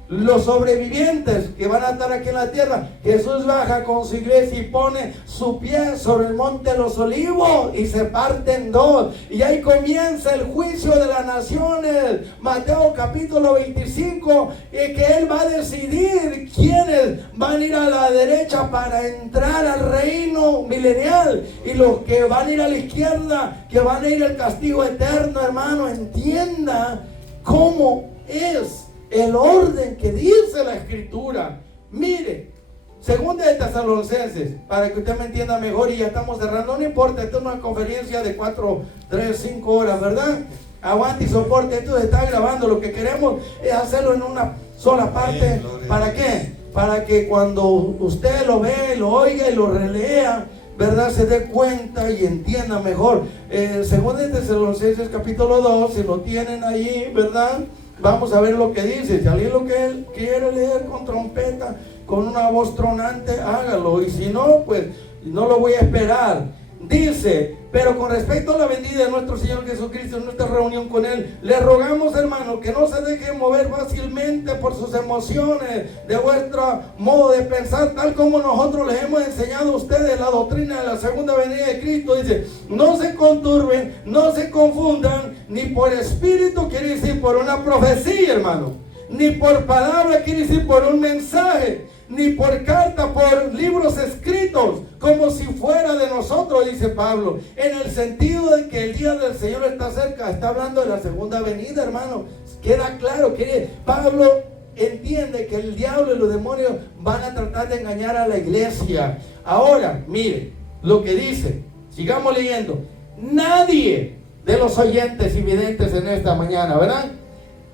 los sobrevivientes que van a estar aquí en la tierra, Jesús baja con su iglesia y pone su pie sobre el monte de los olivos y se parte en dos, y ahí comienza el juicio de las naciones. Mateo capítulo 25, y que Él va a decidir quiénes van a ir a la derecha para entrar al reino milenial, y los que van a ir a la izquierda, que van a ir al castigo eterno. Hermano, entienda cómo es el orden que dice la Escritura. Mire, segunda de Tesalonicenses, para que usted me entienda mejor, y ya estamos cerrando, no importa, esto es una conferencia de 4, 3, 5 horas, ¿verdad? Aguante y soporte, esto se está grabando. Lo que queremos es hacerlo en una sola parte. ¿Para qué? Para que cuando usted lo ve, lo oiga y lo relea, ¿verdad?, se dé cuenta y entienda mejor. Segunda de Tesalonicenses capítulo 2, si lo tienen ahí, ¿verdad? Vamos a ver lo que dice. Si alguien lo que él quiere leer con trompeta, con una voz tronante, hágalo. Y si no, pues no lo voy a esperar. Dice: pero con respecto a la venida de nuestro Señor Jesucristo, en nuestra reunión con Él, le rogamos, hermanos, que no se dejen mover fácilmente por sus emociones, de vuestro modo de pensar, tal como nosotros les hemos enseñado a ustedes la doctrina de la segunda venida de Cristo. Dice: no se conturben, no se confundan, ni por espíritu, quiere decir por una profecía, hermano, ni por palabra, quiere decir por un mensaje, ni por carta, por libros escritos, como si fuera de nosotros, dice Pablo, en el sentido de que el día del Señor está cerca. Está hablando de la segunda venida, hermano. Queda claro que Pablo entiende que el diablo y los demonios van a tratar de engañar a la iglesia. Ahora, mire lo que dice. Sigamos leyendo. Nadie de los oyentes y videntes en esta mañana, ¿verdad?,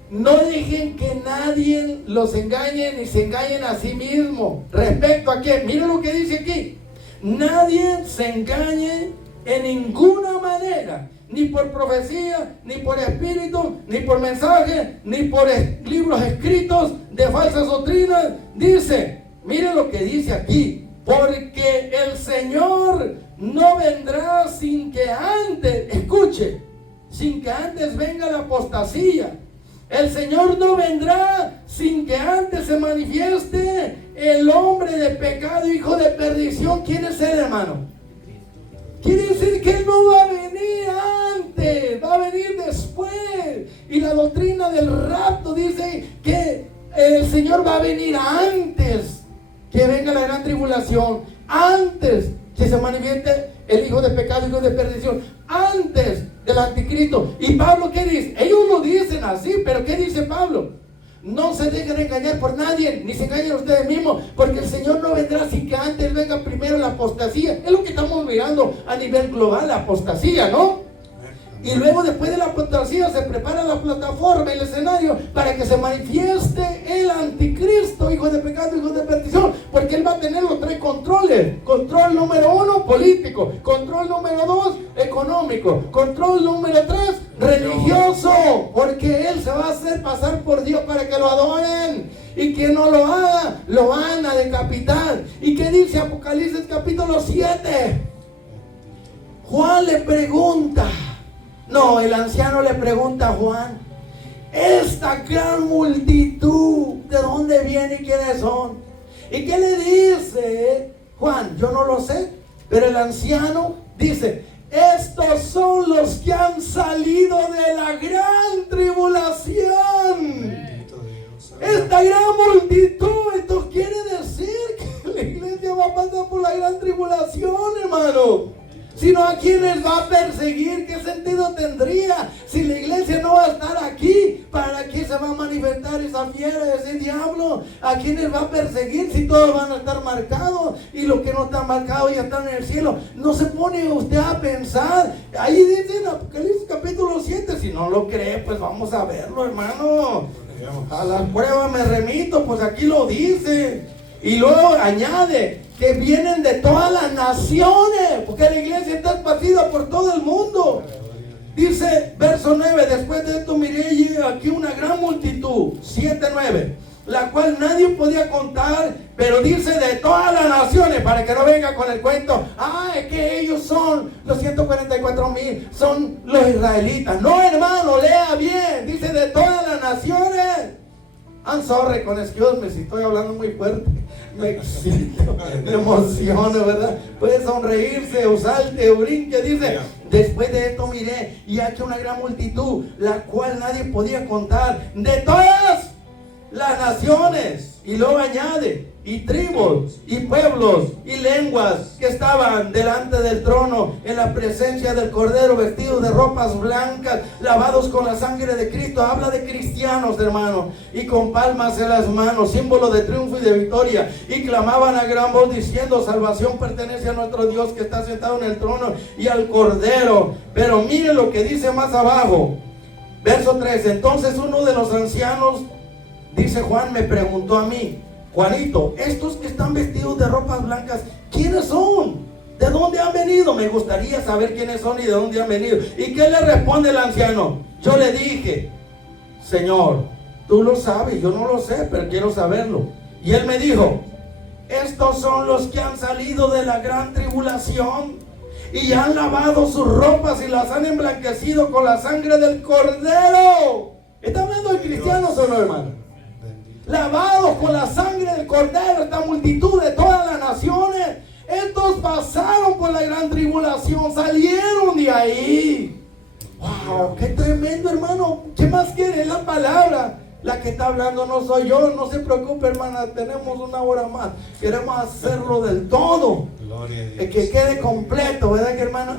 no dejen que nadie los engañe ni se engañen a sí mismos. ¿Respecto a qué? Miren lo que dice aquí. Nadie se engañe en ninguna manera, ni por profecía, ni por espíritu, ni por mensaje, ni por libros escritos de falsas doctrinas. Dice, miren lo que dice aquí: porque el Señor no vendrá sin que antes, escuche, sin que antes venga la apostasía. El Señor no vendrá sin que antes se manifieste el hombre de pecado, hijo de perdición. ¿Quién es él, hermano? Quiere decir que Él no va a venir antes, va a venir después. Y la doctrina del rapto dice que el Señor va a venir antes que venga la gran tribulación, antes que se manifieste el hijo de pecado, hijo de perdición, antes del anticristo. Y Pablo, ¿qué dice? Ellos lo dicen así, pero ¿qué dice Pablo? No se dejen engañar por nadie, ni se engañen ustedes mismos, porque el Señor no vendrá sin que antes venga primero la apostasía. Es lo que estamos mirando a nivel global, la apostasía, ¿no? Y luego, después de la apostasía, se prepara la plataforma, el escenario, para que se manifieste el anticristo, hijo de pecado, hijo de perdición, porque Él va a tener los 3 controles. Control número 1, político. Control número 2, económico. Control número 3, religioso, porque Él se va a hacer pasar por Dios para que lo adoren. Y quien no lo haga, lo van a decapitar. ¿Y qué dice Apocalipsis capítulo 7? Juan le pregunta, no, el anciano le pregunta a Juan, esta gran multitud, ¿de dónde viene y quiénes son? ¿Y qué le dice Juan? Yo no lo sé, pero el anciano dice, estos son los que han salido de la gran tribulación. Esta gran multitud, esto quiere decir que la iglesia va a pasar por la gran tribulación, hermano. Sino a quienes va a perseguir. ¿Qué sentido tendría si la iglesia no va a estar aquí? ¿Para qué se va a manifestar esa fiera, ese diablo? ¿A quienes va a perseguir si todos van a estar marcados? Y los que no están marcados ya están en el cielo. No se pone usted a pensar. Ahí dice en Apocalipsis capítulo 7. Si no lo cree, pues vamos a verlo, hermano. A las pruebas me remito, pues aquí lo dice. Y luego añade que vienen de todas las naciones, porque la iglesia está esparcida por todo el mundo. Dice, verso 9, después de esto miré y aquí una gran multitud, 7-9, la cual nadie podía contar, pero dice de todas las naciones, para que no venga con el cuento, es que ellos son los 144,000, son los israelitas. No, hermano, lea bien, dice de todas las naciones. I'm sorry, con excuse me si estoy hablando muy fuerte. Me excito, me emociono, ¿verdad? Puede sonreírse o salte o brinque. Dice, después de esto miré y aquí una gran multitud, la cual nadie podía contar, de todas las naciones. Y luego añade, y tribus, y pueblos, y lenguas que estaban delante del trono en la presencia del Cordero, vestidos de ropas blancas, lavados con la sangre de Cristo. Habla de cristianos, hermano, y con palmas en las manos, símbolo de triunfo y de victoria, y clamaban a gran voz diciendo, salvación pertenece a nuestro Dios que está sentado en el trono y al Cordero. Pero mire lo que dice más abajo, verso 3, entonces uno de los ancianos, dice Juan, me preguntó a mí, Juanito, estos que están vestidos de ropas blancas, ¿quiénes son? ¿De dónde han venido? Me gustaría saber quiénes son y de dónde han venido. ¿Y qué le responde el anciano? Yo le dije, Señor, tú lo sabes, yo no lo sé, pero quiero saberlo. Y él me dijo, estos son los que han salido de la gran tribulación y han lavado sus ropas y las han emblanquecido con la sangre del Cordero. ¿Está hablando de cristianos o no, hermano? Lavados con la sangre del Cordero, esta multitud de todas las naciones. Estos pasaron por la gran tribulación, salieron de ahí. ¡Wow! ¡Qué tremendo, hermano! ¿Qué más quiere? Es la palabra. La que está hablando no soy yo. No se preocupe, hermana, tenemos una hora más. Queremos hacerlo del todo. Gloria a Dios. Que quede completo, ¿verdad, que hermano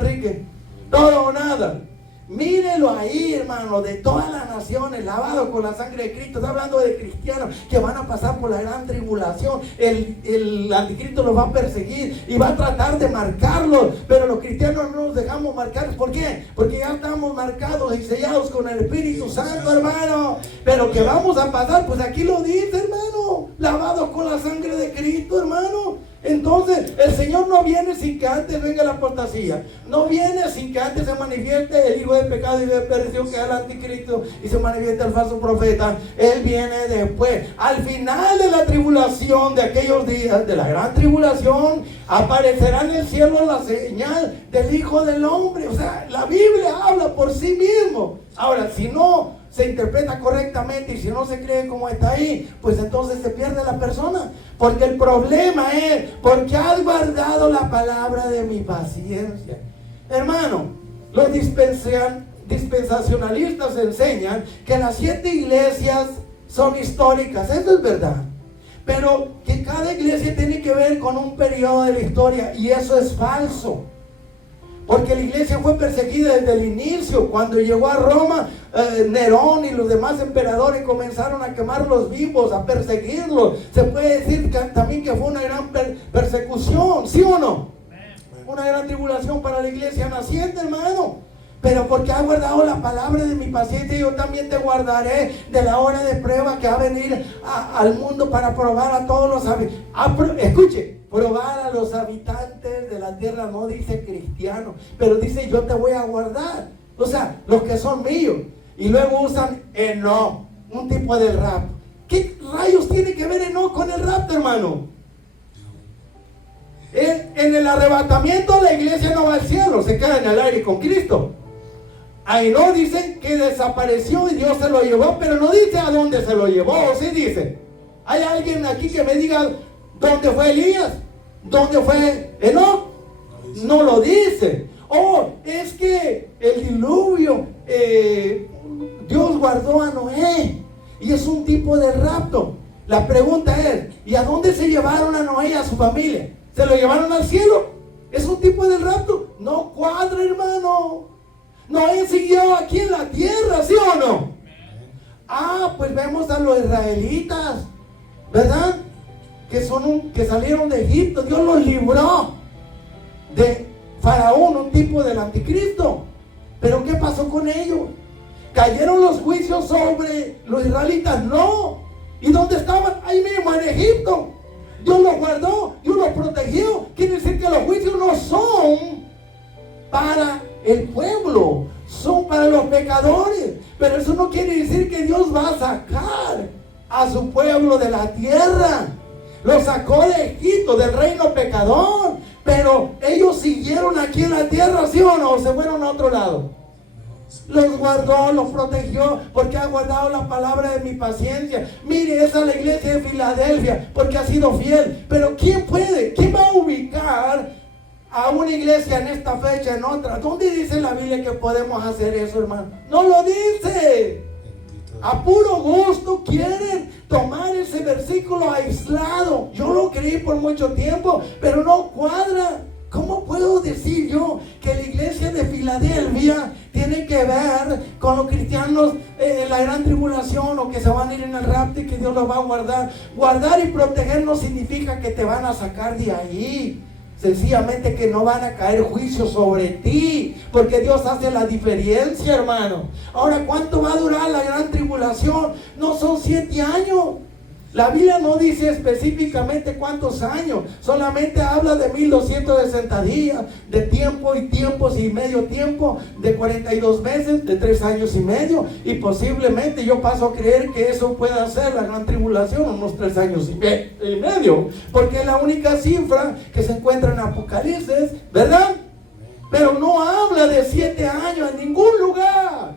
Enrique? Todo o nada. Mírelo ahí, hermano, de todas las naciones, lavado con la sangre de Cristo. Está hablando de cristianos que van a pasar por la gran tribulación. El anticristo los va a perseguir y va a tratar de marcarlos, pero los cristianos no nos dejamos marcar. ¿Por qué? Porque ya estamos marcados y sellados con el Espíritu Santo, hermano. Pero que vamos a pasar, pues aquí lo dice, hermano, lavados con la sangre de Cristo, hermano. Entonces, el Señor no viene sin que antes venga la apostasía. No viene sin que antes se manifieste el hijo de pecado y de perdición, que es el anticristo, y se manifieste el falso profeta. Él viene después. Al final de la tribulación, de aquellos días, de la gran tribulación, aparecerá en el cielo la señal del Hijo del Hombre. O sea, la Biblia habla por sí mismo. Ahora, si no se interpreta correctamente y si no se cree como está ahí, pues entonces se pierde la persona. Porque el problema es, porque has guardado la palabra de mi paciencia. Hermano, los dispensacionalistas enseñan que las 7 iglesias son históricas. Eso es verdad. Pero que cada iglesia tiene que ver con un periodo de la historia, y eso es falso. Porque la iglesia fue perseguida desde el inicio. Cuando llegó a Roma, Nerón y los demás emperadores comenzaron a quemarlos vivos, a perseguirlos. Se puede decir también que fue una gran persecución, ¿sí o no? Una gran tribulación para la iglesia naciente, hermano. Pero porque has guardado la palabra de mi paciencia, yo también te guardaré de la hora de prueba que va a venir al mundo para probar a todos los habitantes. Escuche, probar a los habitantes de la tierra, no dice cristiano, pero dice yo te voy a guardar. O sea, los que son míos. Y luego usan Enoc, un tipo de rapto. ¿Qué rayos tiene que ver Enoc con el rapto, hermano? En el arrebatamiento la iglesia no va al cielo, se queda en el aire con Cristo. Ahí no dicen que desapareció y Dios se lo llevó, pero no dice a dónde se lo llevó, ¿o sí dice? ¿Hay alguien aquí que me diga dónde fue Elías? ¿Dónde fue Enoc? No lo dice. Oh, es que el diluvio, Dios guardó a Noé, y es un tipo de rapto. La pregunta es, ¿y a dónde se llevaron a Noé y a su familia? ¿Se lo llevaron al cielo? ¿Es un tipo de rapto? No cuadra, hermano. Noé siguió aquí en la tierra, ¿sí o no? Pues vemos a los israelitas, ¿verdad? Que salieron de Egipto. Dios los libró de Faraón, un tipo del anticristo. Pero ¿qué pasó con ellos? ¿Cayeron los juicios sobre los israelitas? No. ¿Y dónde estaban? Ahí mismo, en Egipto. Dios los guardó, Dios los protegió. Quiere decir que los juicios no son para el pueblo, son para los pecadores. Pero eso no quiere decir que Dios va a sacar a su pueblo de la tierra. Lo sacó de Egipto, del reino pecador. Pero ellos siguieron aquí en la tierra, ¿sí o no? ¿O se fueron a otro lado? Los guardó, los protegió, porque ha guardado la palabra de mi paciencia. Mire, esa es la iglesia de Filadelfia, porque ha sido fiel. Pero ¿quién va a ubicar a una iglesia en esta fecha, en otra? ¿Dónde dice la Biblia que podemos hacer eso, hermano? No lo dice. A puro gusto quieren tomar ese versículo aislado. Yo lo creí por mucho tiempo, pero no cuadra. ¿Cómo puedo decir yo que la iglesia de Filadelfia tiene que ver con los cristianos en la gran tribulación, o que se van a ir en el rapto y que Dios los va a guardar? Guardar y proteger no significa que te van a sacar de ahí. Sencillamente que no van a caer juicios sobre ti, porque Dios hace la diferencia, hermano. Ahora, ¿cuánto va a durar la gran tribulación? No son 7 años. La Biblia no dice específicamente cuántos años, solamente habla de 1260 días, de tiempo y tiempos y medio tiempo, de 42 meses, de 3 años y medio, y posiblemente yo paso a creer que eso pueda ser la gran tribulación, unos 3 años y medio, porque es la única cifra que se encuentra en Apocalipsis, ¿verdad? Pero no habla de 7 años en ningún lugar.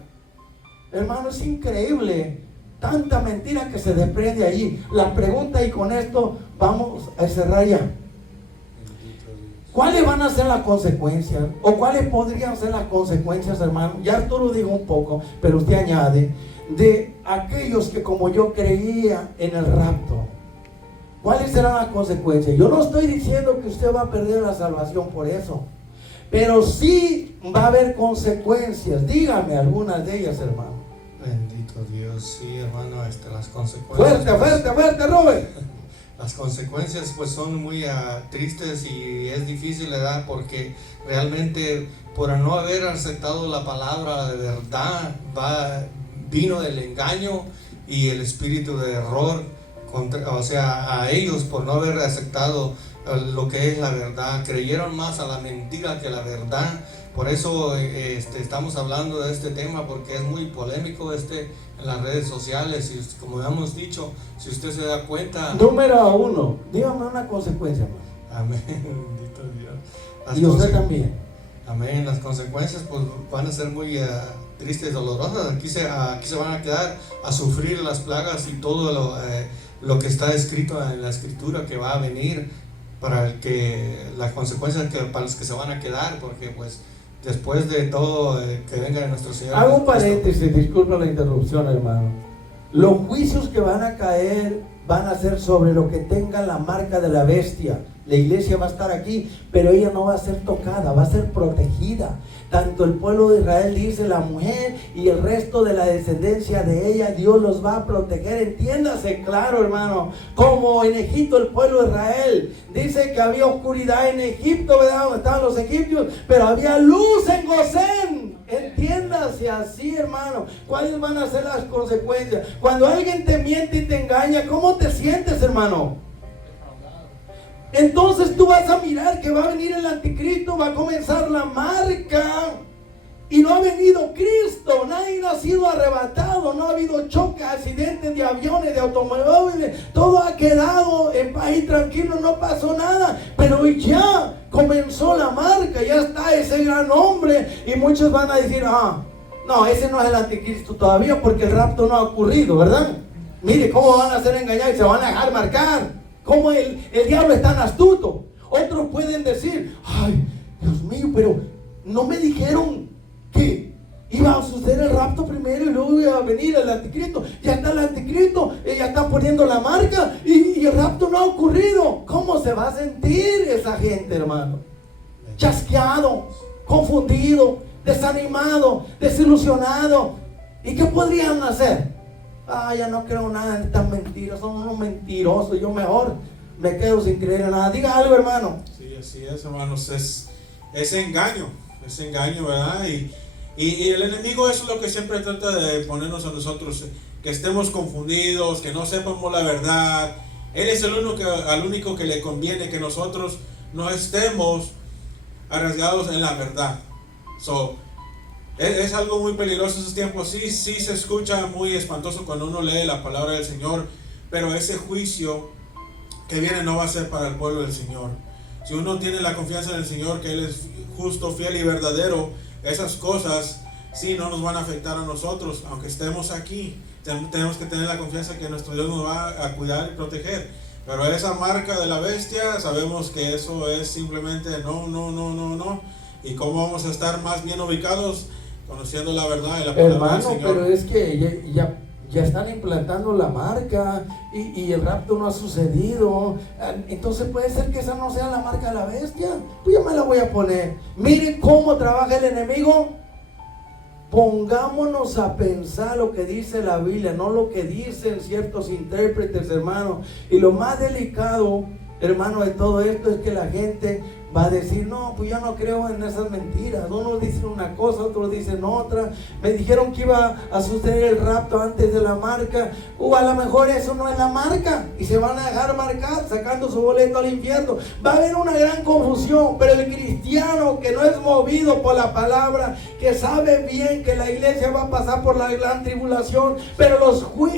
Hermano, es increíble tanta mentira que se desprende allí. La pregunta, y con esto vamos a cerrar ya: ¿cuáles van a ser las consecuencias? ¿O cuáles podrían ser las consecuencias, hermano? Ya Arturo dijo un poco, pero usted añade, de aquellos que como yo creía en el rapto. ¿Cuáles serán las consecuencias? Yo no estoy diciendo que usted va a perder la salvación por eso, pero sí va a haber consecuencias. Dígame algunas de ellas, hermano. Bendito Dios, sí, hermano, las consecuencias. Fuerte, Robert. Las consecuencias pues son muy tristes, y es difícil, ¿verdad? Porque realmente por no haber aceptado la palabra de verdad, vino el engaño y el espíritu de error a ellos, por no haber aceptado lo que es la verdad. Creyeron más a la mentira que a la verdad. Por eso estamos hablando de este tema, porque es muy polémico en las redes sociales, y como hemos dicho, si usted se da cuenta. Número 1, dígame una consecuencia más. Amén, bendito Dios. Y usted también. Amén, las consecuencias pues van a ser muy tristes, dolorosas. Aquí se van a quedar a sufrir las plagas y todo lo que está escrito en la escritura que va a venir para las consecuencias para los que se van a quedar, porque pues después de todo que venga de nuestro Señor. Hago un paréntesis, disculpa la interrupción, hermano. Los juicios que van a caer van a ser sobre lo que tenga la marca de la bestia. La iglesia va a estar aquí, pero ella no va a ser tocada, va a ser protegida. Tanto el pueblo de Israel, dice, la mujer y el resto de la descendencia de ella, Dios los va a proteger. Entiéndase claro, hermano, como en Egipto el pueblo de Israel, dice que había oscuridad en Egipto, ¿verdad? Donde estaban los egipcios, pero había luz en Gosén. Entiéndase así, hermano. ¿Cuáles van a ser las consecuencias? Cuando alguien te miente y te engaña, ¿cómo te sientes, hermano? Entonces tú vas a mirar que va a venir el anticristo, va a comenzar la marca y no ha venido Cristo. Nadie ha sido arrebatado, no ha habido choques, accidentes de aviones, de automóviles, todo ha quedado en paz y tranquilo, no pasó nada, pero ya comenzó la marca, ya está ese gran hombre y muchos van a decir, no, ese no es el anticristo todavía porque el rapto no ha ocurrido, ¿verdad? Mire cómo van a ser engañados y se van a dejar marcar. Como el diablo es tan astuto. Otros pueden decir, ay, Dios mío, pero no me dijeron que iba a suceder el rapto primero y luego iba a venir el anticristo. Ya está el anticristo, ya están poniendo la marca y el rapto no ha ocurrido. ¿Cómo se va a sentir esa gente, hermano? Chasqueado, confundido, desanimado, desilusionado. ¿Y qué podrían hacer? Ya no creo nada en estas mentiras, son unos mentirosos, yo mejor me quedo sin creer en nada. Diga algo, hermano. Sí, así es, hermanos, es engaño, ¿verdad? Y el enemigo, eso es lo que siempre trata de ponernos a nosotros, que estemos confundidos, que no sepamos la verdad. Él es al único que le conviene que nosotros no estemos arriesgados en la verdad. Es algo muy peligroso esos tiempos. Sí se escucha muy espantoso cuando uno lee la palabra del Señor, pero ese juicio que viene no va a ser para el pueblo del Señor. Si uno tiene la confianza en el Señor, que Él es justo, fiel y verdadero, esas cosas sí no nos van a afectar a nosotros, aunque estemos aquí. Tenemos que tener la confianza que nuestro Dios nos va a cuidar y proteger. Pero esa marca de la bestia, sabemos que eso es simplemente no. ¿Y cómo vamos a estar más bien ubicados? Conociendo la verdad y la palabra del Señor. Pero es que ya están implantando la marca y el rapto no ha sucedido. Entonces puede ser que esa no sea la marca de la bestia. Pues yo me la voy a poner. Miren cómo trabaja el enemigo. Pongámonos a pensar lo que dice la Biblia, no lo que dicen ciertos intérpretes, hermano. Y lo más delicado, hermano, de todo esto es que la gente va a decir, no, pues yo no creo en esas mentiras. Unos dicen una cosa, otros dicen otra. Me dijeron que iba a suceder el rapto antes de la marca. A lo mejor eso no es la marca. Y se van a dejar marcar, sacando su boleto al infierno. Va a haber una gran confusión. Pero el cristiano que no es movido por la palabra, que sabe bien que la iglesia va a pasar por la gran tribulación, pero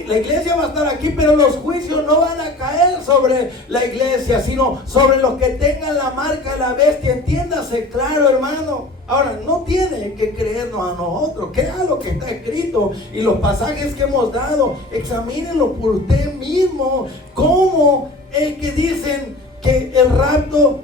la iglesia va a estar aquí, pero los juicios no van a caer sobre la iglesia, sino sobre los que tengan la marca de la bestia. Entiéndase claro, hermano. Ahora, no tiene que creernos a nosotros, crea lo que está escrito y los pasajes que hemos dado, examínenlo por usted mismo, como el que dicen que el rapto,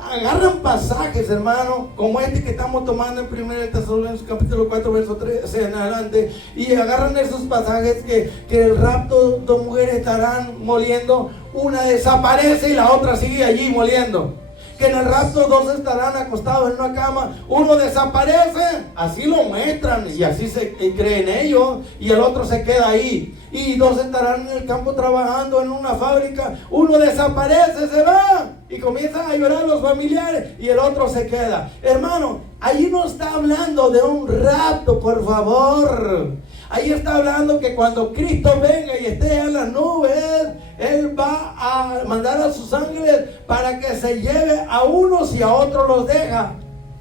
agarran pasajes, hermano, como este que estamos tomando en 1 Tesalonicenses capítulo 4 verso 13 en adelante, y agarran esos pasajes que el rapto, dos mujeres estarán moliendo, una desaparece y la otra sigue allí moliendo. Que en el rapto dos estarán acostados en una cama, uno desaparece, así lo muestran y así se creen ellos, y el otro se queda ahí. Y dos estarán en el campo trabajando en una fábrica, uno desaparece, se va y comienzan a llorar los familiares y el otro se queda. Hermano, ahí no está hablando de un rapto, por favor. Ahí está hablando que cuando Cristo venga y esté en las nubes, Él va a mandar a sus ángeles para que se lleve a unos y a otros los deja.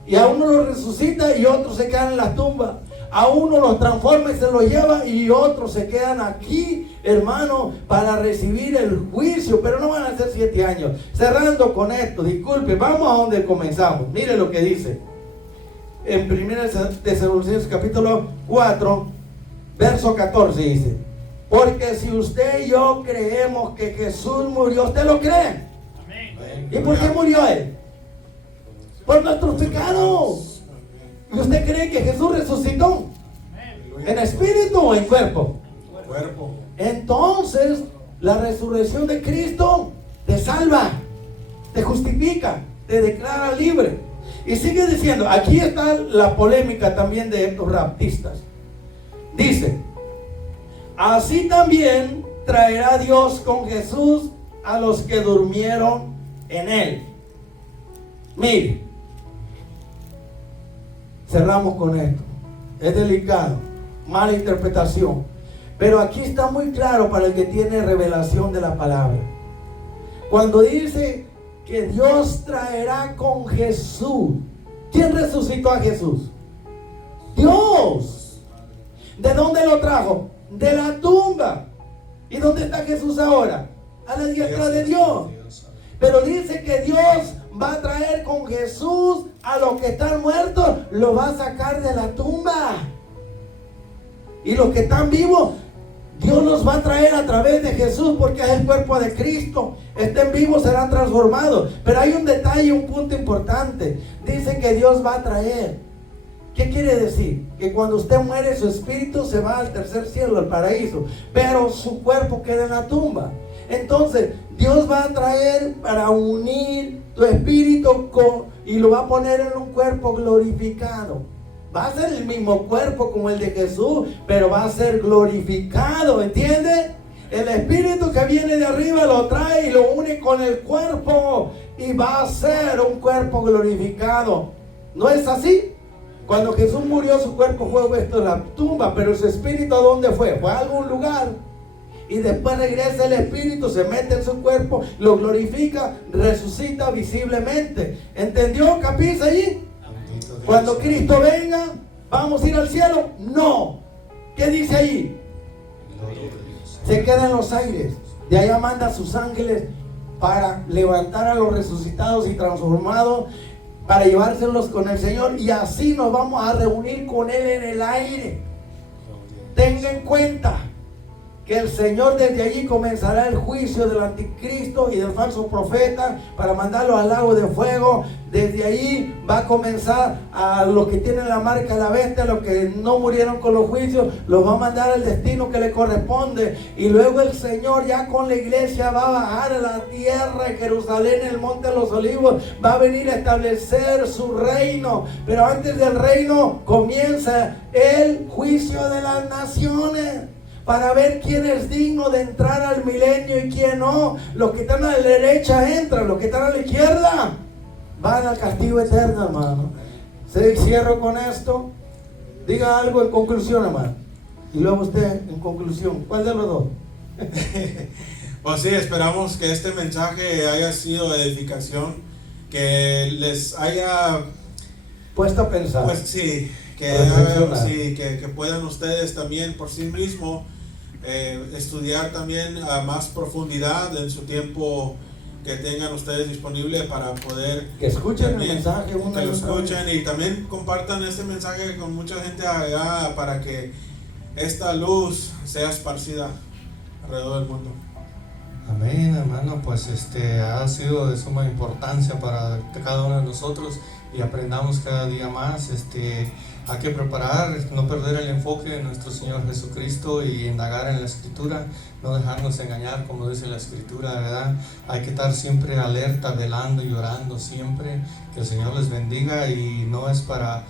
Y a uno los resucita y otros se quedan en las tumbas. A uno los transforma y se los lleva y otros se quedan aquí, hermano, para recibir el juicio. Pero no van a ser 7 años. Cerrando con esto, disculpe, vamos a donde comenzamos. Mire lo que dice. en 1 Tesalonicenses capítulo 4, verso 14 dice: porque si usted y yo creemos que Jesús murió, ¿usted lo cree? Amén. ¿Y por qué murió Él? Por nuestros pecados. ¿Y usted cree que Jesús resucitó? ¿En espíritu o en cuerpo? Cuerpo. Entonces, la resurrección de Cristo te salva, te justifica, te declara libre. Y sigue diciendo, aquí está la polémica también de estos raptistas. Dice: así también traerá Dios con Jesús a los que durmieron en Él. Mire, cerramos con esto. Es delicado, mala interpretación, pero aquí está muy claro para el que tiene revelación de la palabra. Cuando dice que Dios traerá con Jesús, ¿quién resucitó a Jesús? Dios. ¿De dónde lo trajo? De la tumba. ¿Y dónde está Jesús ahora? A la diestra de Dios. Pero dice que Dios va a traer con Jesús a los que están muertos, los va a sacar de la tumba. Y los que están vivos, Dios los va a traer a través de Jesús, porque es el cuerpo de Cristo. Estén vivos, serán transformados. Pero hay un detalle, un punto importante. Dice que Dios va a traer. ¿Qué quiere decir? Que cuando usted muere, su espíritu se va al tercer cielo, al paraíso, pero su cuerpo queda en la tumba. Entonces, Dios va a traer para unir tu espíritu y lo va a poner en un cuerpo glorificado. Va a ser el mismo cuerpo como el de Jesús, pero va a ser glorificado, ¿entiende? El espíritu que viene de arriba lo trae y lo une con el cuerpo y va a ser un cuerpo glorificado. ¿No es así? Cuando Jesús murió, su cuerpo fue puesto en la tumba, pero su espíritu, ¿a dónde fue? Fue a algún lugar. Y después regresa el espíritu, se mete en su cuerpo, lo glorifica, resucita visiblemente. ¿Entendió? ¿Capiza allí? Cuando Cristo venga, ¿vamos a ir al cielo? No. ¿Qué dice allí? Se queda en los aires. De allá manda a sus ángeles para levantar a los resucitados y transformados, para llevárselos con el Señor, y así nos vamos a reunir con Él en el aire. Tenga en cuenta que el Señor desde allí comenzará el juicio del anticristo y del falso profeta para mandarlo al lago de fuego. Desde allí va a comenzar a los que tienen la marca de la bestia, los que no murieron con los juicios, los va a mandar al destino que le corresponde. Y luego el Señor ya con la iglesia va a bajar a la tierra de Jerusalén, en el monte de los olivos, va a venir a establecer su reino. Pero antes del reino comienza el juicio de las naciones, para ver quién es digno de entrar al milenio y quién no. Los que están a la derecha entran, los que están a la izquierda van al castigo eterno, hermano. Cierro con esto. Diga algo en conclusión, hermano. Y luego usted en conclusión. ¿Cuál de los dos? Pues sí, esperamos que este mensaje haya sido de edificación, que les haya puesto a pensar. Pues sí, que puedan ustedes también por sí mismos estudiar también a más profundidad en su tiempo que tengan ustedes disponible, para poder que escuchen también, el mensaje, que lo escuchen y también compartan este mensaje con mucha gente allá, para que esta luz sea esparcida alrededor del mundo. Amén, hermano. Pues ha sido de suma importancia para cada uno de nosotros, y aprendamos cada día más. Hay que preparar, no perder el enfoque de nuestro Señor Jesucristo y indagar en la Escritura, no dejarnos engañar, como dice la Escritura, ¿verdad? Hay que estar siempre alerta, velando y orando siempre. Que el Señor les bendiga, y no es para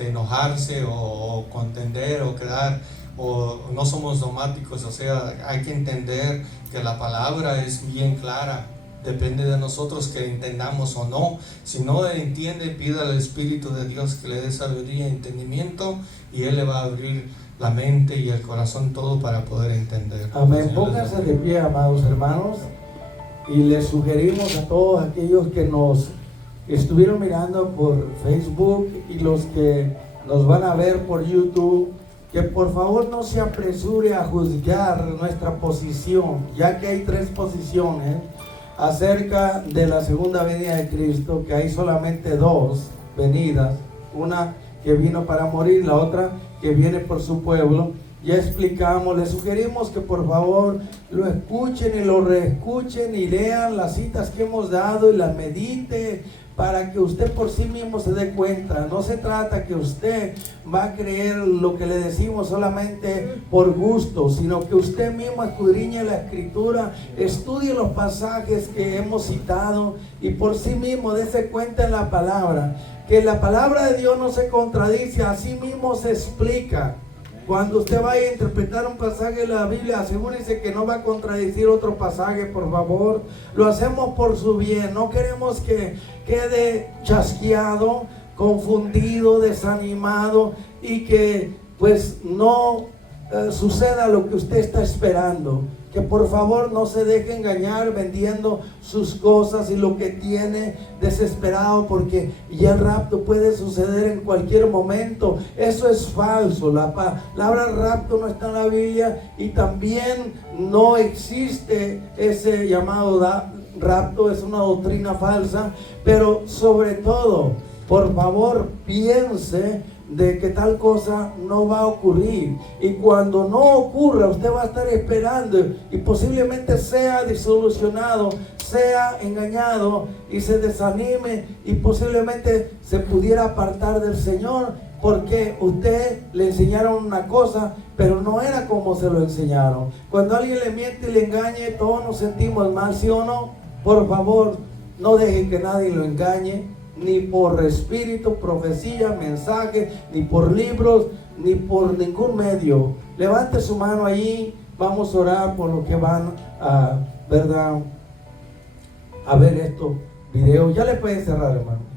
enojarse o contender o quedar, o no somos dogmáticos. O sea, hay que entender que la palabra es bien clara. Depende de nosotros que entendamos o no. Si no entiende, pida al Espíritu de Dios que le dé sabiduría y entendimiento, y Él le va a abrir la mente y el corazón todo para poder entender. Amén. Pónganse de pie, amados hermanos, y les sugerimos a todos aquellos que nos estuvieron mirando por Facebook y los que nos van a ver por YouTube, que por favor no se apresure a juzgar nuestra posición, ya que hay 3 posiciones acerca de la segunda venida de Cristo, que hay solamente 2 venidas. una que vino para morir, la otra que viene por su pueblo. Ya explicamos, les sugerimos que por favor lo escuchen y lo reescuchen y lean las citas que hemos dado y las medite para que usted por sí mismo se dé cuenta. No se trata que usted va a creer lo que le decimos solamente por gusto, sino que usted mismo escudriñe la Escritura, estudie los pasajes que hemos citado y por sí mismo dése cuenta en la palabra, que la palabra de Dios no se contradice, así mismo se explica. Cuando usted vaya a interpretar un pasaje de la Biblia, asegúrese que no va a contradecir otro pasaje, por favor. Lo hacemos por su bien. No queremos que quede chasqueado, confundido, desanimado y que pues no suceda lo que usted está esperando. Que por favor no se deje engañar vendiendo sus cosas y lo que tiene desesperado, porque ya el rapto puede suceder en cualquier momento. Eso es falso. La palabra rapto no está en la Biblia y también no existe ese llamado rapto. Es una doctrina falsa. Pero sobre todo, por favor, piense de que tal cosa no va a ocurrir, y cuando no ocurra usted va a estar esperando y posiblemente sea disolucionado, sea engañado y se desanime y posiblemente se pudiera apartar del Señor porque usted le enseñaron una cosa pero no era como se lo enseñaron. Cuando alguien le miente y le engañe, todos nos sentimos mal, ¿sí o no? Por favor, no deje que nadie lo engañe, ni por espíritu, profecía, mensaje, ni por libros, ni por ningún medio. Levante su mano ahí, vamos a orar por los que van a, ¿verdad?, a ver estos videos. Ya le pueden cerrar, hermano.